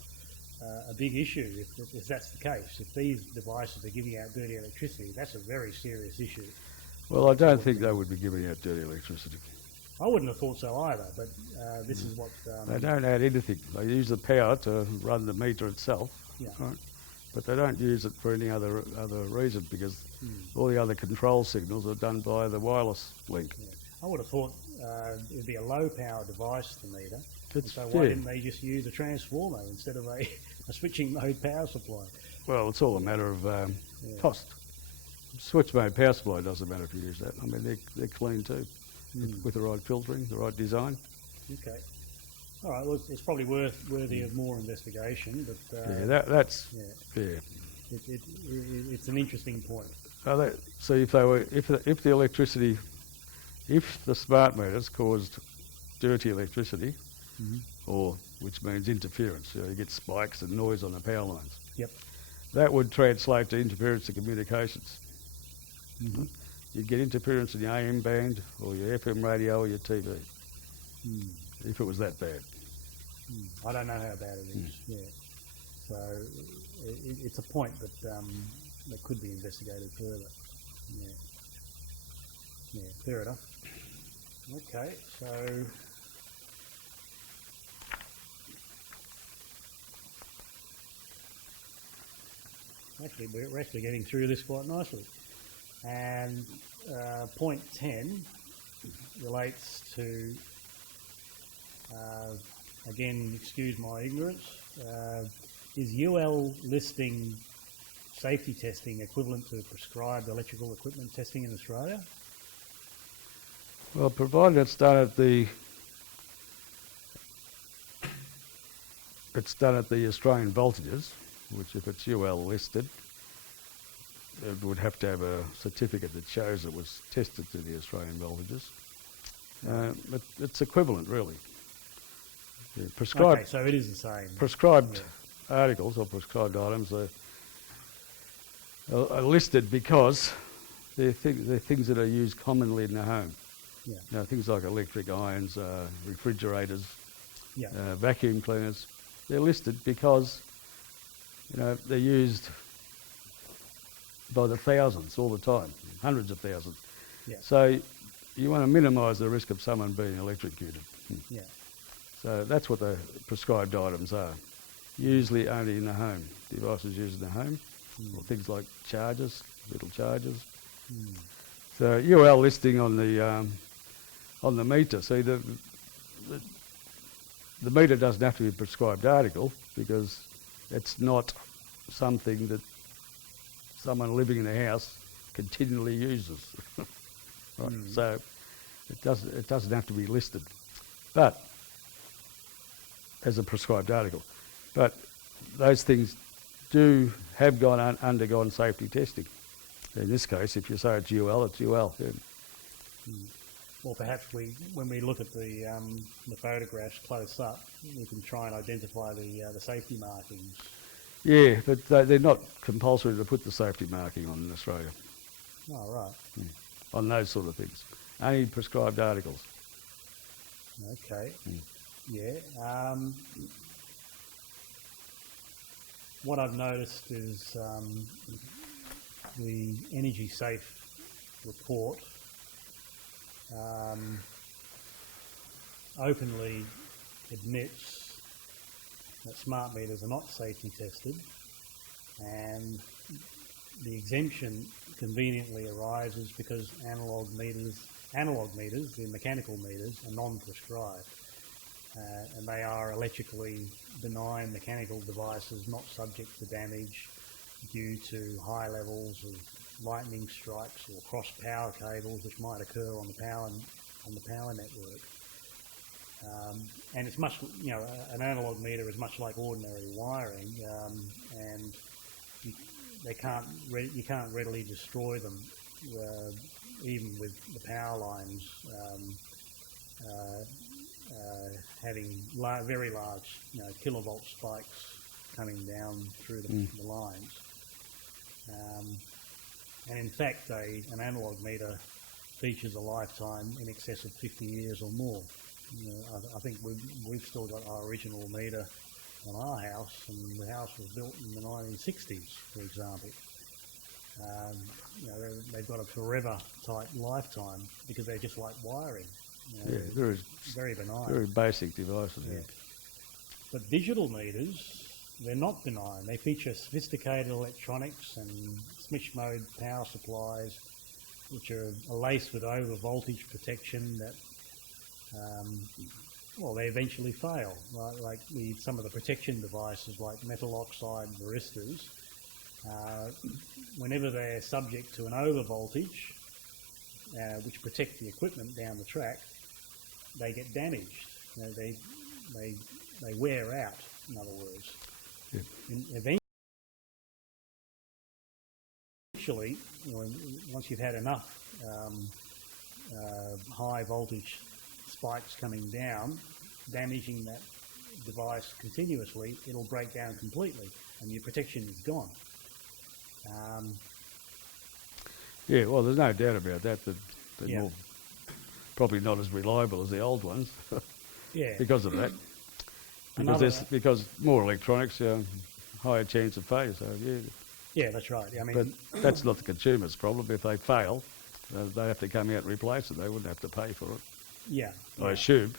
a big issue if that's the case. If these devices are giving out dirty electricity, that's a very serious issue. Well, I don't think they would be giving out dirty electricity. I wouldn't have thought so either, but this is what... they don't add anything. They use the power to run the meter itself, right? But they don't use it for any other reason, because all the other control signals are done by the wireless link. Yeah. I would have thought it'd be a low-power device, the meter. So why didn't they just use a transformer instead of a switching mode power supply? Well, it's all a matter of cost. Switch mode power supply doesn't matter if you use that. I mean, they're clean too, with the right filtering, the right design. Okay. All right. Well, it's probably worthy of more investigation, but it's an interesting point. So if the electricity, if the smart meters caused dirty electricity, or which means interference, you get spikes and noise on the power lines. Yep. That would translate to interference in communications. You'd get interference in your AM band, or your FM radio, or your TV. If it was that bad. I don't know how bad it is. Yeah. So it's a point that could be investigated further. Yeah. Fair enough. Okay. So. Actually, we're actually getting through this quite nicely. And point 10 relates to, again, excuse my ignorance, is UL listing safety testing equivalent to prescribed electrical equipment testing in Australia? Well, provided it's done at the it's done at the Australian voltages, which if it's UL listed, it would have to have a certificate that shows it was tested to the Australian voltages. But it's equivalent, really. Yeah, prescribed, Okay, so it is the same. prescribed articles or prescribed items are listed because they're things that are used commonly in the home. Yeah. You know, things like electric irons, refrigerators, Yeah. vacuum cleaners. They're listed because, you know, they're used by the thousands all the time, hundreds of thousands. Yeah. So you want to minimise the risk of someone being electrocuted. Yeah. So that's what the prescribed items are. Usually only in the home. Devices used in the home, or things like chargers, little chargers. So UL listing on the meter. See, the meter doesn't have to be a prescribed article because it's not something that someone living in a house continually uses. Right. So it doesn't have to be listed, but as a prescribed article. But those things have undergone safety testing. In this case, if you say it's UL, it's UL. Yeah. Well, perhaps when we look at the photographs close up, we can try and identify the safety markings. Yeah, but they're not compulsory to put the safety marking on in Australia. Oh, right. On those sort of things. Only prescribed articles. Okay. Yeah. What I've noticed is the Energy Safe report openly admits that smart meters are not safety tested, and the exemption conveniently arises because analog meters, the mechanical meters, are non-prescribed, and they are electrically benign mechanical devices not subject to damage due to high levels of lightning strikes or cross power cables which might occur on the power network. And it's much, an analog meter is much like ordinary wiring, and you can't readily destroy them, even with the power lines having very large, kilovolt spikes coming down through the lines. And in fact, an analog meter features a lifetime in excess of 50 years or more. I think we've still got our original meter on our house, and the house was built in the 1960s, for example. They've got a forever type lifetime because they're just like wiring. Very benign. Very basic devices. Yeah. But digital meters, they're not benign. They feature sophisticated electronics and switch mode power supplies, which are laced with over voltage protection that, they eventually fail. Right? Like some of the protection devices, like metal oxide varistors, whenever they're subject to an over voltage, which protect the equipment down the track, they get damaged. They wear out, in other words. Yeah. And eventually, once you've had enough high voltage spikes coming down, damaging that device continuously, it'll break down completely and your protection is gone. Yeah, well, there's no doubt about that. They're probably not as reliable as the old ones. Yeah. Because of that. Because more electronics, higher chance of failure. So yeah, that's right. But that's not the consumer's problem. If they fail, they have to come out and replace it. They wouldn't have to pay for it. Yeah. I assume.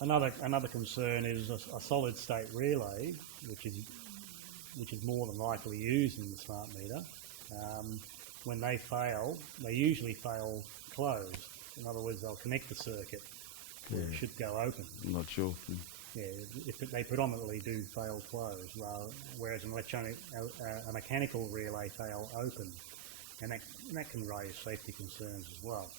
Another concern is a solid state relay, which is more than likely used in the smart meter. When they fail, they usually fail closed. In other words, they'll connect the circuit. Yeah. It should go open. I'm not sure. Yeah, they predominantly do fail closed, whereas a mechanical relay fail open, and that can raise safety concerns as well.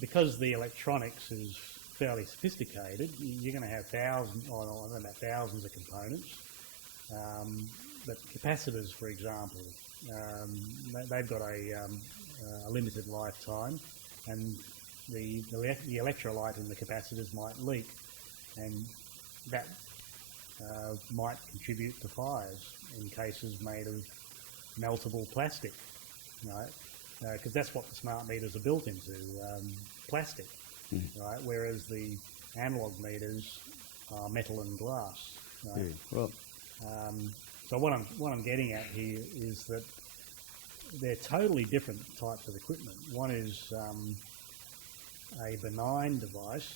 Because the electronics is fairly sophisticated, you're going to have thousands of components. But capacitors, for example, they've got a limited lifetime, and the electrolyte in the capacitors might leak, and that might contribute to fires in cases made of meltable plastic, right? Because that's what the smart meters are built into, plastic, right? Whereas the analog meters are metal and glass, right? Yeah, well, so what I'm getting at here is that they're totally different types of equipment. One is a benign device,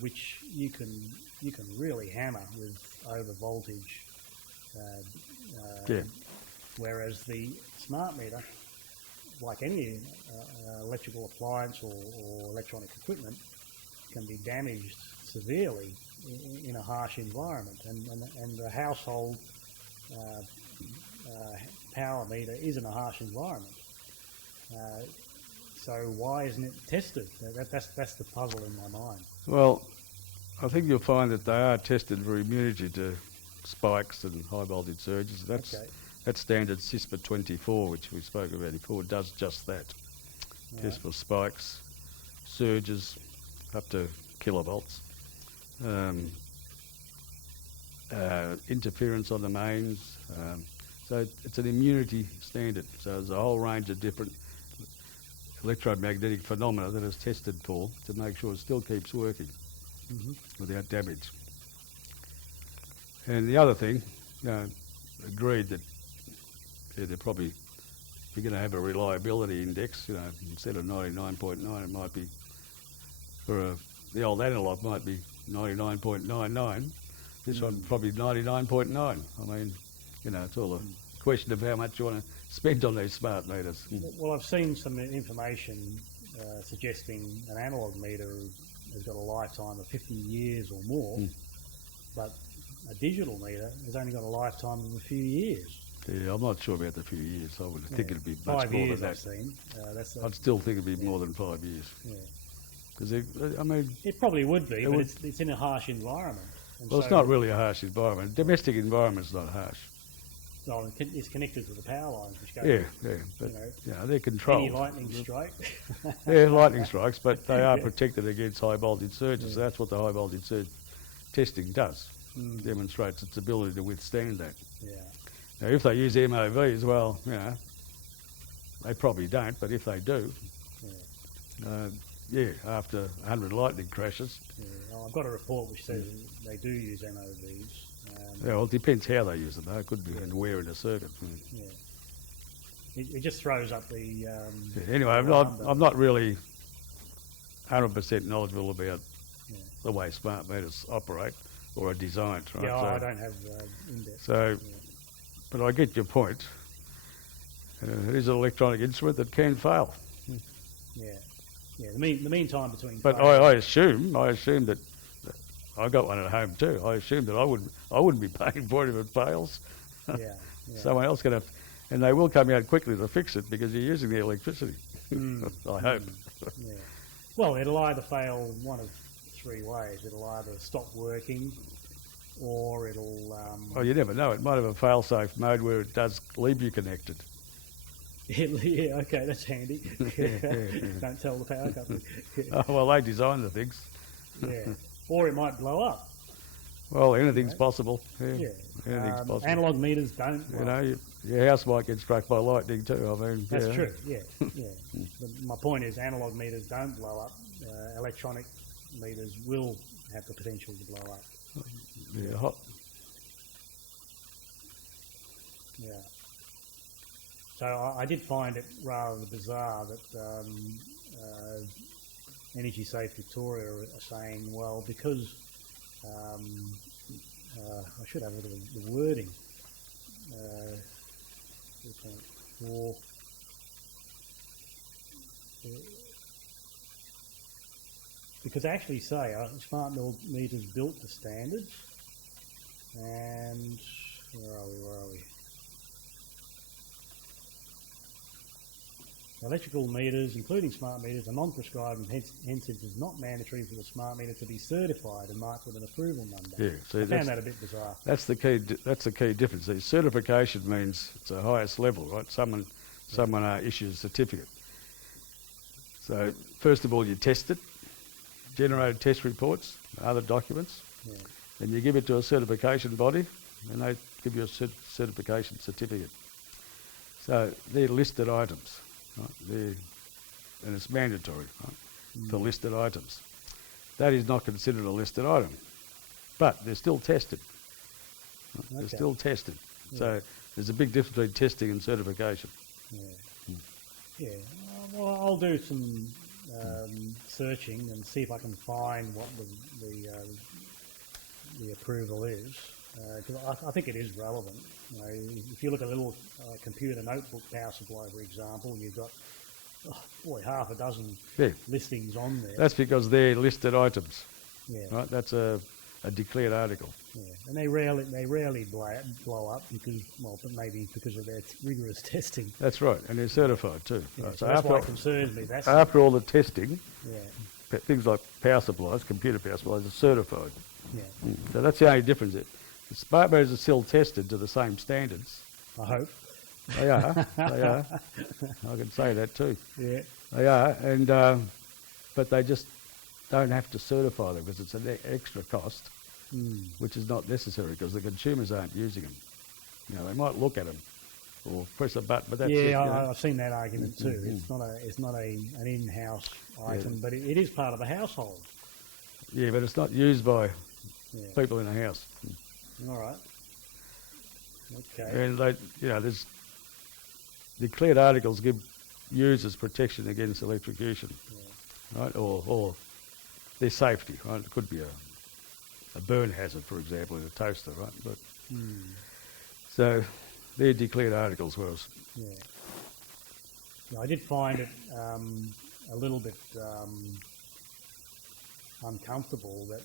which you can really hammer with over voltage, whereas the smart meter, like any electrical appliance or electronic equipment, can be damaged severely in a harsh environment, and the household power meter is in a harsh environment. So why isn't it tested? That's the puzzle in my mind. well, I think you'll find that they are tested for immunity to spikes and high voltage surges. That standard CISPR 24, which we spoke about before, does just that. Right. Test for spikes, surges up to kilovolts, interference on the mains. So it's an immunity standard. So there's a whole range of different electromagnetic phenomena that is tested for to make sure it still keeps working without damage. And the other thing, agreed that they're probably, if you're going to have a reliability index, instead of 99.9, it might be, for the old analog might be 99.99. This one probably 99.9. I mean, it's all a question of how much you want to spend on these smart meters. Well, I've seen some information suggesting an analog meter has got a lifetime of 50 years or more, but a digital meter has only got a lifetime of a few years. Yeah, I'm not sure about the few years. I would think it'd be much 5 more years than I've that. seen. I'd still think it'd be more than 5 years. Yeah. Because, I mean... It probably would be, but it's in a harsh environment. And well, so, it's not really a harsh environment. Domestic environment's not harsh. Well, it's connected to the power lines, which go... But they're controlled. Any lightning strike. Yeah, lightning strikes, but they are protected against high voltage surges. So that's what the high voltage surge testing does. Demonstrates its ability to withstand that. Yeah. Now, if they use MOVs, well, they probably don't, but if they do, after 100 lightning crashes. Yeah. Well, I've got a report which says they do use MOVs. Well, it depends how they use them, though. It could be and where in a circuit. Yeah. It just throws up the... anyway, I'm not really 100% knowledgeable about the way smart meters operate or are designed, right? Yeah, so, I don't have in-depth. So, but I get your point. It is an electronic instrument that can fail. Yeah. Yeah, the mean time between... But I assume that I got one at home too. I assume that I wouldn't be paying for it if it fails. Yeah. Someone else going to... And they will come out quickly to fix it because you're using the electricity. I hope. Yeah. Well, it'll either fail one of three ways. It'll either stop working, or it'll... Well, you never know. It might have a fail-safe mode where it does leave you connected. Yeah, okay, that's handy. Don't tell the power company. Well, they design the things. Yeah. Or it might blow up. Well, anything's possible. Yeah. Anything's possible. Analog meters don't. Your house might get struck by lightning too. I mean, that's true. Yeah. But my point is, analog meters don't blow up. Electronic meters will have the potential to blow up. Yeah. Yeah. So I did find it rather bizarre that Energy Safe Victoria are saying, well, because I should have a bit of the wording. Because they actually say smart meters built to standards, and where are we? Electrical meters, including smart meters, are non-prescribed and hence it is not mandatory for the smart meter to be certified and marked with an approval number. Yeah, see, I found that a bit bizarre. That's the key. That's the key difference. The certification means it's the highest level, right? Someone issues a certificate. So first of all, you test it, generate test reports, other documents, then you give it to a certification body, and they give you a certification certificate. So they're listed items, right? And it's mandatory, right, for listed items. That is not considered a listed item, but they're still tested. Right? They're still tested. So there's a big difference between testing and certification. Yeah. Well, I'll do some searching and see if I can find what the approval is. Because I think it is relevant. You know, if you look at a little computer notebook power supply, for example, you've got half a dozen listings on there. That's because they're listed items. Yeah. Right. That's a declared article. Yeah. And they rarely blow up but maybe because of their rigorous testing. That's right, and they're certified too. Yeah, right. so that's why it concerns me. After all the testing, yeah. Things like power supplies, computer power supplies, are certified. Yeah. So that's the only difference. The smart meters are still tested to the same standards. I hope. They are. They are. I can say that too. Yeah. They are, and but they just don't have to certify them because it's an extra cost, which is not necessary because the consumers aren't using them. You know, they might look at them or press a button, but that's it. Yeah, I've seen that argument too. It's not an in-house item, but it is part of the household. Yeah, but it's not used by people in the house. All right. Okay. And there's declared articles give users protection against electrocution, right? Or their safety, right? It could be a burn hazard, for example, in a toaster, right? But so they're declared articles, whereas I did find it a little bit uncomfortable that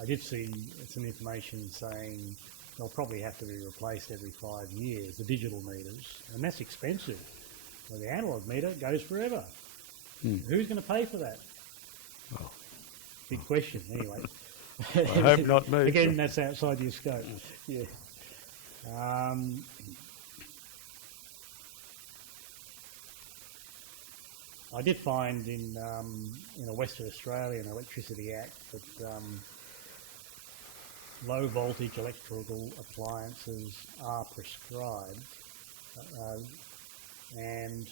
I did see some information saying they'll probably have to be replaced every 5 years, the digital meters, and that's expensive. So the analogue meter goes forever. Who's going to pay for that? Well, big question, anyway. I hope not me. Again, that's outside your scope. Yeah. I did find in a Western Australian Electricity Act that low voltage electrical appliances are prescribed, and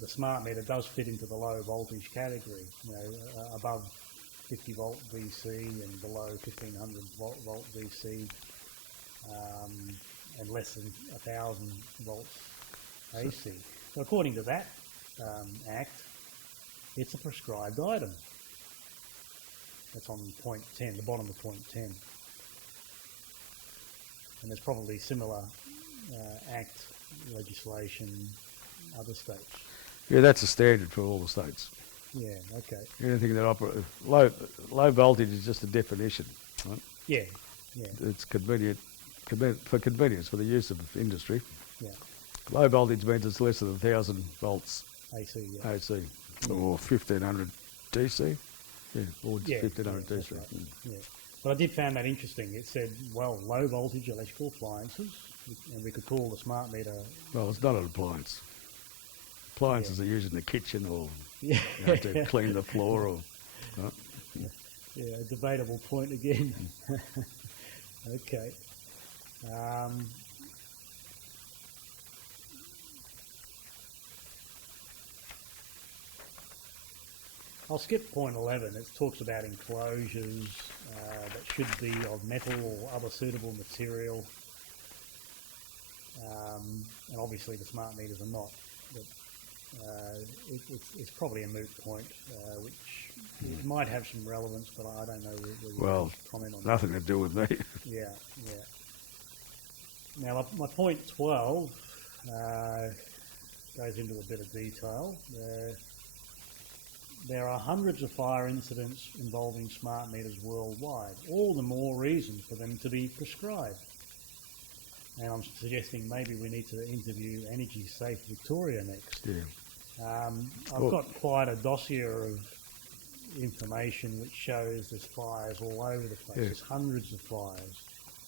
the smart meter does fit into the low voltage category. You know, above 50 volt DC and below 1500 volt DC, and less than 1000 volts AC. So according to that Act, it's a prescribed item. That's on point 10, the bottom of point 10. And there's probably similar Act legislation other states. Yeah, that's a standard for all the states. Yeah, okay. Anything that operates low voltage is just a definition, right? Yeah, yeah. It's convenient for convenience for the use of industry. Yeah. Low voltage means it's less than 1000 volts AC, yeah. AC, or 1500 DC. Yeah, or 1500 DC. Right. Yeah. But I did find that interesting. It said, well, low voltage electrical appliances, and we could call the smart meter. Well, it's not an appliance. Appliances are used in the kitchen or to clean the floor or. Right? Yeah, a debatable point again. Okay. I'll skip point 11. It talks about enclosures that should be of metal or other suitable material. And obviously the smart meters are not. But it's probably a moot point, which it might have some relevance, but I don't know whether you can comment on nothing to do with me. Yeah, yeah. Now, my point 12 goes into a bit of detail. There are hundreds of fire incidents involving smart meters worldwide, all the more reason for them to be prescribed. and I'm suggesting maybe we need to interview Energy Safe Victoria next. Yeah. I've got quite a dossier of information which shows there's fires all over the place. Yeah. There's hundreds of fires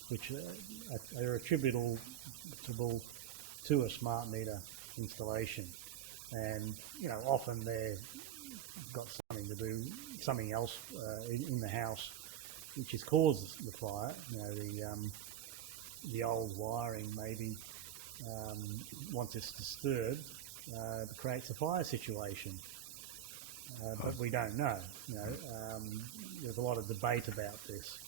which are attributable to a smart meter installation, and often they've got something else in the house which has caused the fire. The old wiring maybe, once it's disturbed, creates a fire situation. But we don't know. There's a lot of debate about this.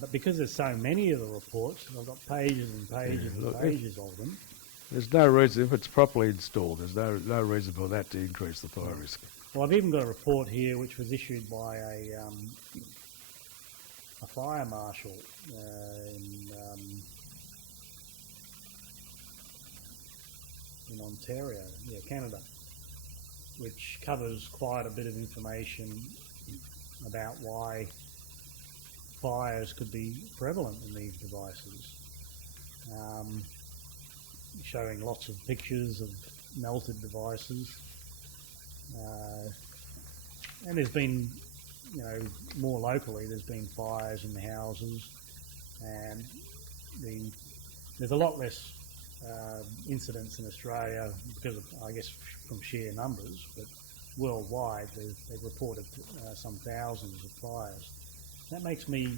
But because there's so many of the reports, I've got pages and pages and pages of them. There's no reason, if it's properly installed, there's no reason for that to increase the fire risk. Well, I've even got a report here which was issued by a fire marshal in Ontario, Canada, which covers quite a bit of information about why fires could be prevalent in these devices, showing lots of pictures of melted devices, and there's been, more locally, there's been fires in the houses, and there's a lot less incidents in Australia because of, I guess, from sheer numbers, but worldwide they've reported some thousands of fires. That makes me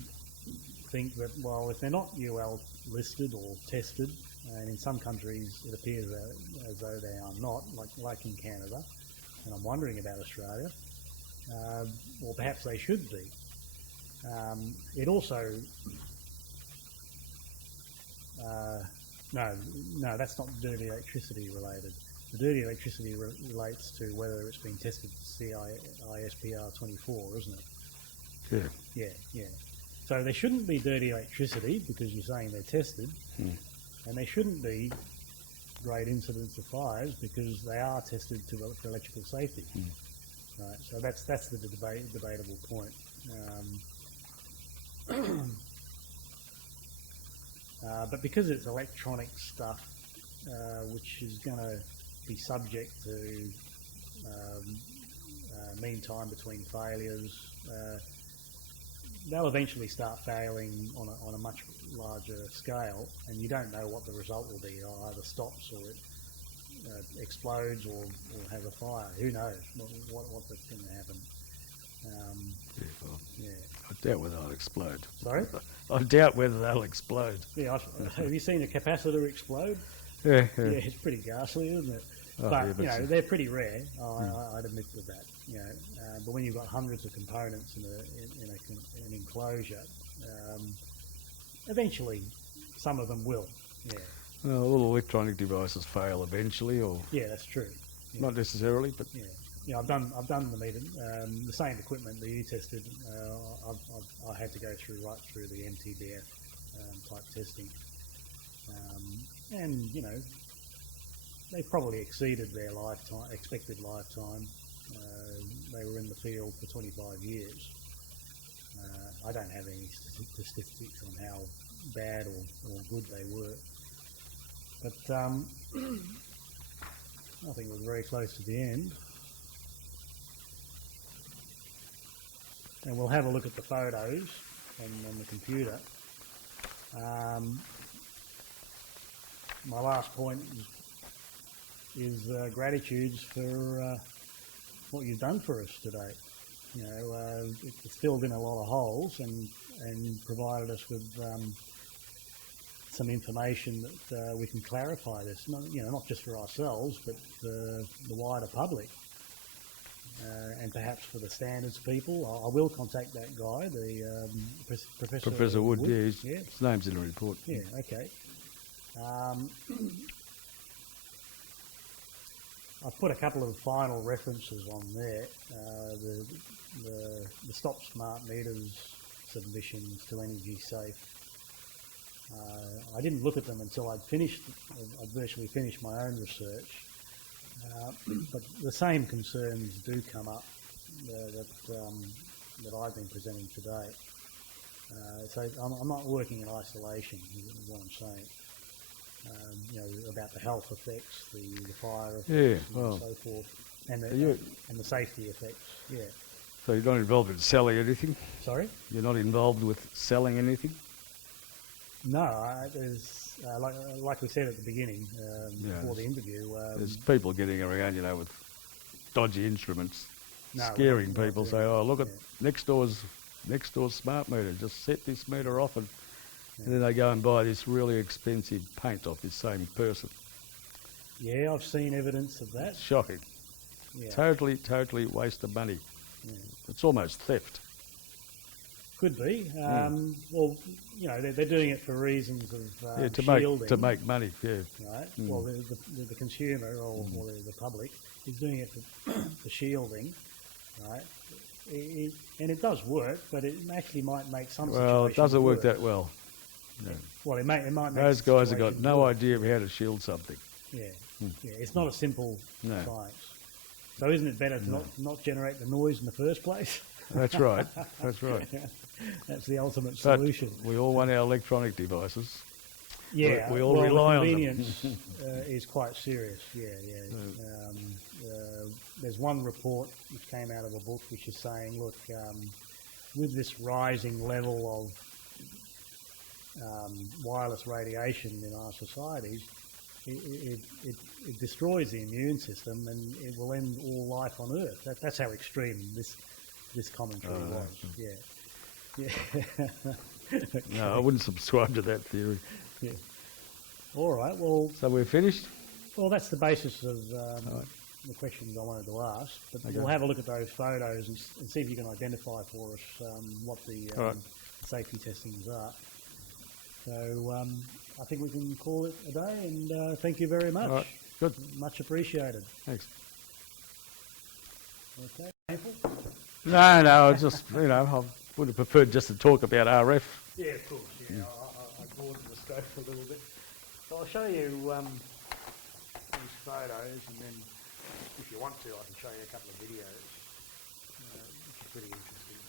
think that, well, if they're not UL listed or tested, and in some countries it appears as though they are not, like in Canada, and I'm wondering about Australia, or perhaps they should be. It also... No, that's not dirty electricity related. The dirty electricity relates to whether it's been tested for CISPR 24, isn't it? Yeah. So there shouldn't be dirty electricity because you're saying they're tested, and there shouldn't be great incidents of fires because they are tested for electrical safety. Right. So that's the debatable point. But because it's electronic stuff, which is going to be subject to mean time between failures, they'll eventually start failing on a much larger scale, and you don't know what the result will be. It either stops or it explodes or has a fire. Who knows what's going to happen? I doubt whether they'll explode. Sorry? I doubt whether they'll explode. Yeah, have you seen a capacitor explode? Yeah, it's pretty ghastly, isn't it? But they're pretty rare. I'd admit to that. But when you've got hundreds of components in an enclosure, eventually some of them will. Yeah. Well, all electronic devices fail eventually, or that's true. Yeah. Not necessarily, but I've done the meter, the same equipment that you tested. I had to go right through the MTBF type testing, and they probably exceeded their expected lifetime. They were in the field for 25 years. I don't have any statistics on how bad or good they were, but I think it was very close to the end. And we'll have a look at the photos on the computer. My last point is gratitudes for what you've done for us today. It's filled in a lot of holes and provided us with some information that we can clarify this. Not just for ourselves, but for the wider public. And perhaps for the standards people. I will contact that guy, the Professor Wood. Yeah, his name's in the report. Yeah, okay. I've put a couple of final references on there. The Stop Smart Meters submissions to Energy Safe. I didn't look at them until I'd virtually finished my own research. But the same concerns do come up that I've been presenting today. So I'm not working in isolation, is what I'm saying. About the health effects, the fire effects, and so forth, and the safety effects. Yeah. So you're not involved in selling anything? Sorry? You're not involved with selling anything? No, there's like we said at the beginning before the interview. There's people getting around, with dodgy instruments, No, scaring we're not people. doing Say, that. "Oh, look at next door's smart meter. Just set this meter off," and then they go and buy this really expensive paint off this same person. Yeah, I've seen evidence of that. Shocking. Yeah. Totally waste of money. Yeah. It's almost theft. Could be. Well, they're doing it for reasons of shielding. to make money. Yeah. Right. Well, the consumer or the public is doing it for shielding, right? And it does work, but it actually might make some situations Well, it doesn't work worse. that well. No. Well, it might make Those guys have got situations no worse. idea of how to shield something. Yeah, yeah. It's not a simple No. science. So isn't it better to not generate the noise in the first place? That's right. That's right. That's the ultimate But solution. we all want our electronic devices. Yeah, we all rely on them. the convenience is quite serious. Yeah. There's one report which came out of a book which is saying, look, with this rising level of wireless radiation in our societies, it destroys the immune system and it will end all life on Earth. That's how extreme this commentary was. Yeah. No, I wouldn't subscribe to that theory. Yeah. All right. Well. So we're finished? Well, that's the basis of the questions I wanted to ask. But we'll have a look at those photos and see if you can identify for us what the safety testings are. So I think we can call it a day, and thank you very much. All right. Good. Much appreciated. Thanks. Okay. No, I just, I would have preferred just to talk about RF. Yeah, of course. Yeah, I broadened the scope a little bit. So I'll show you these photos, and then if you want to, I can show you a couple of videos, which are pretty interesting.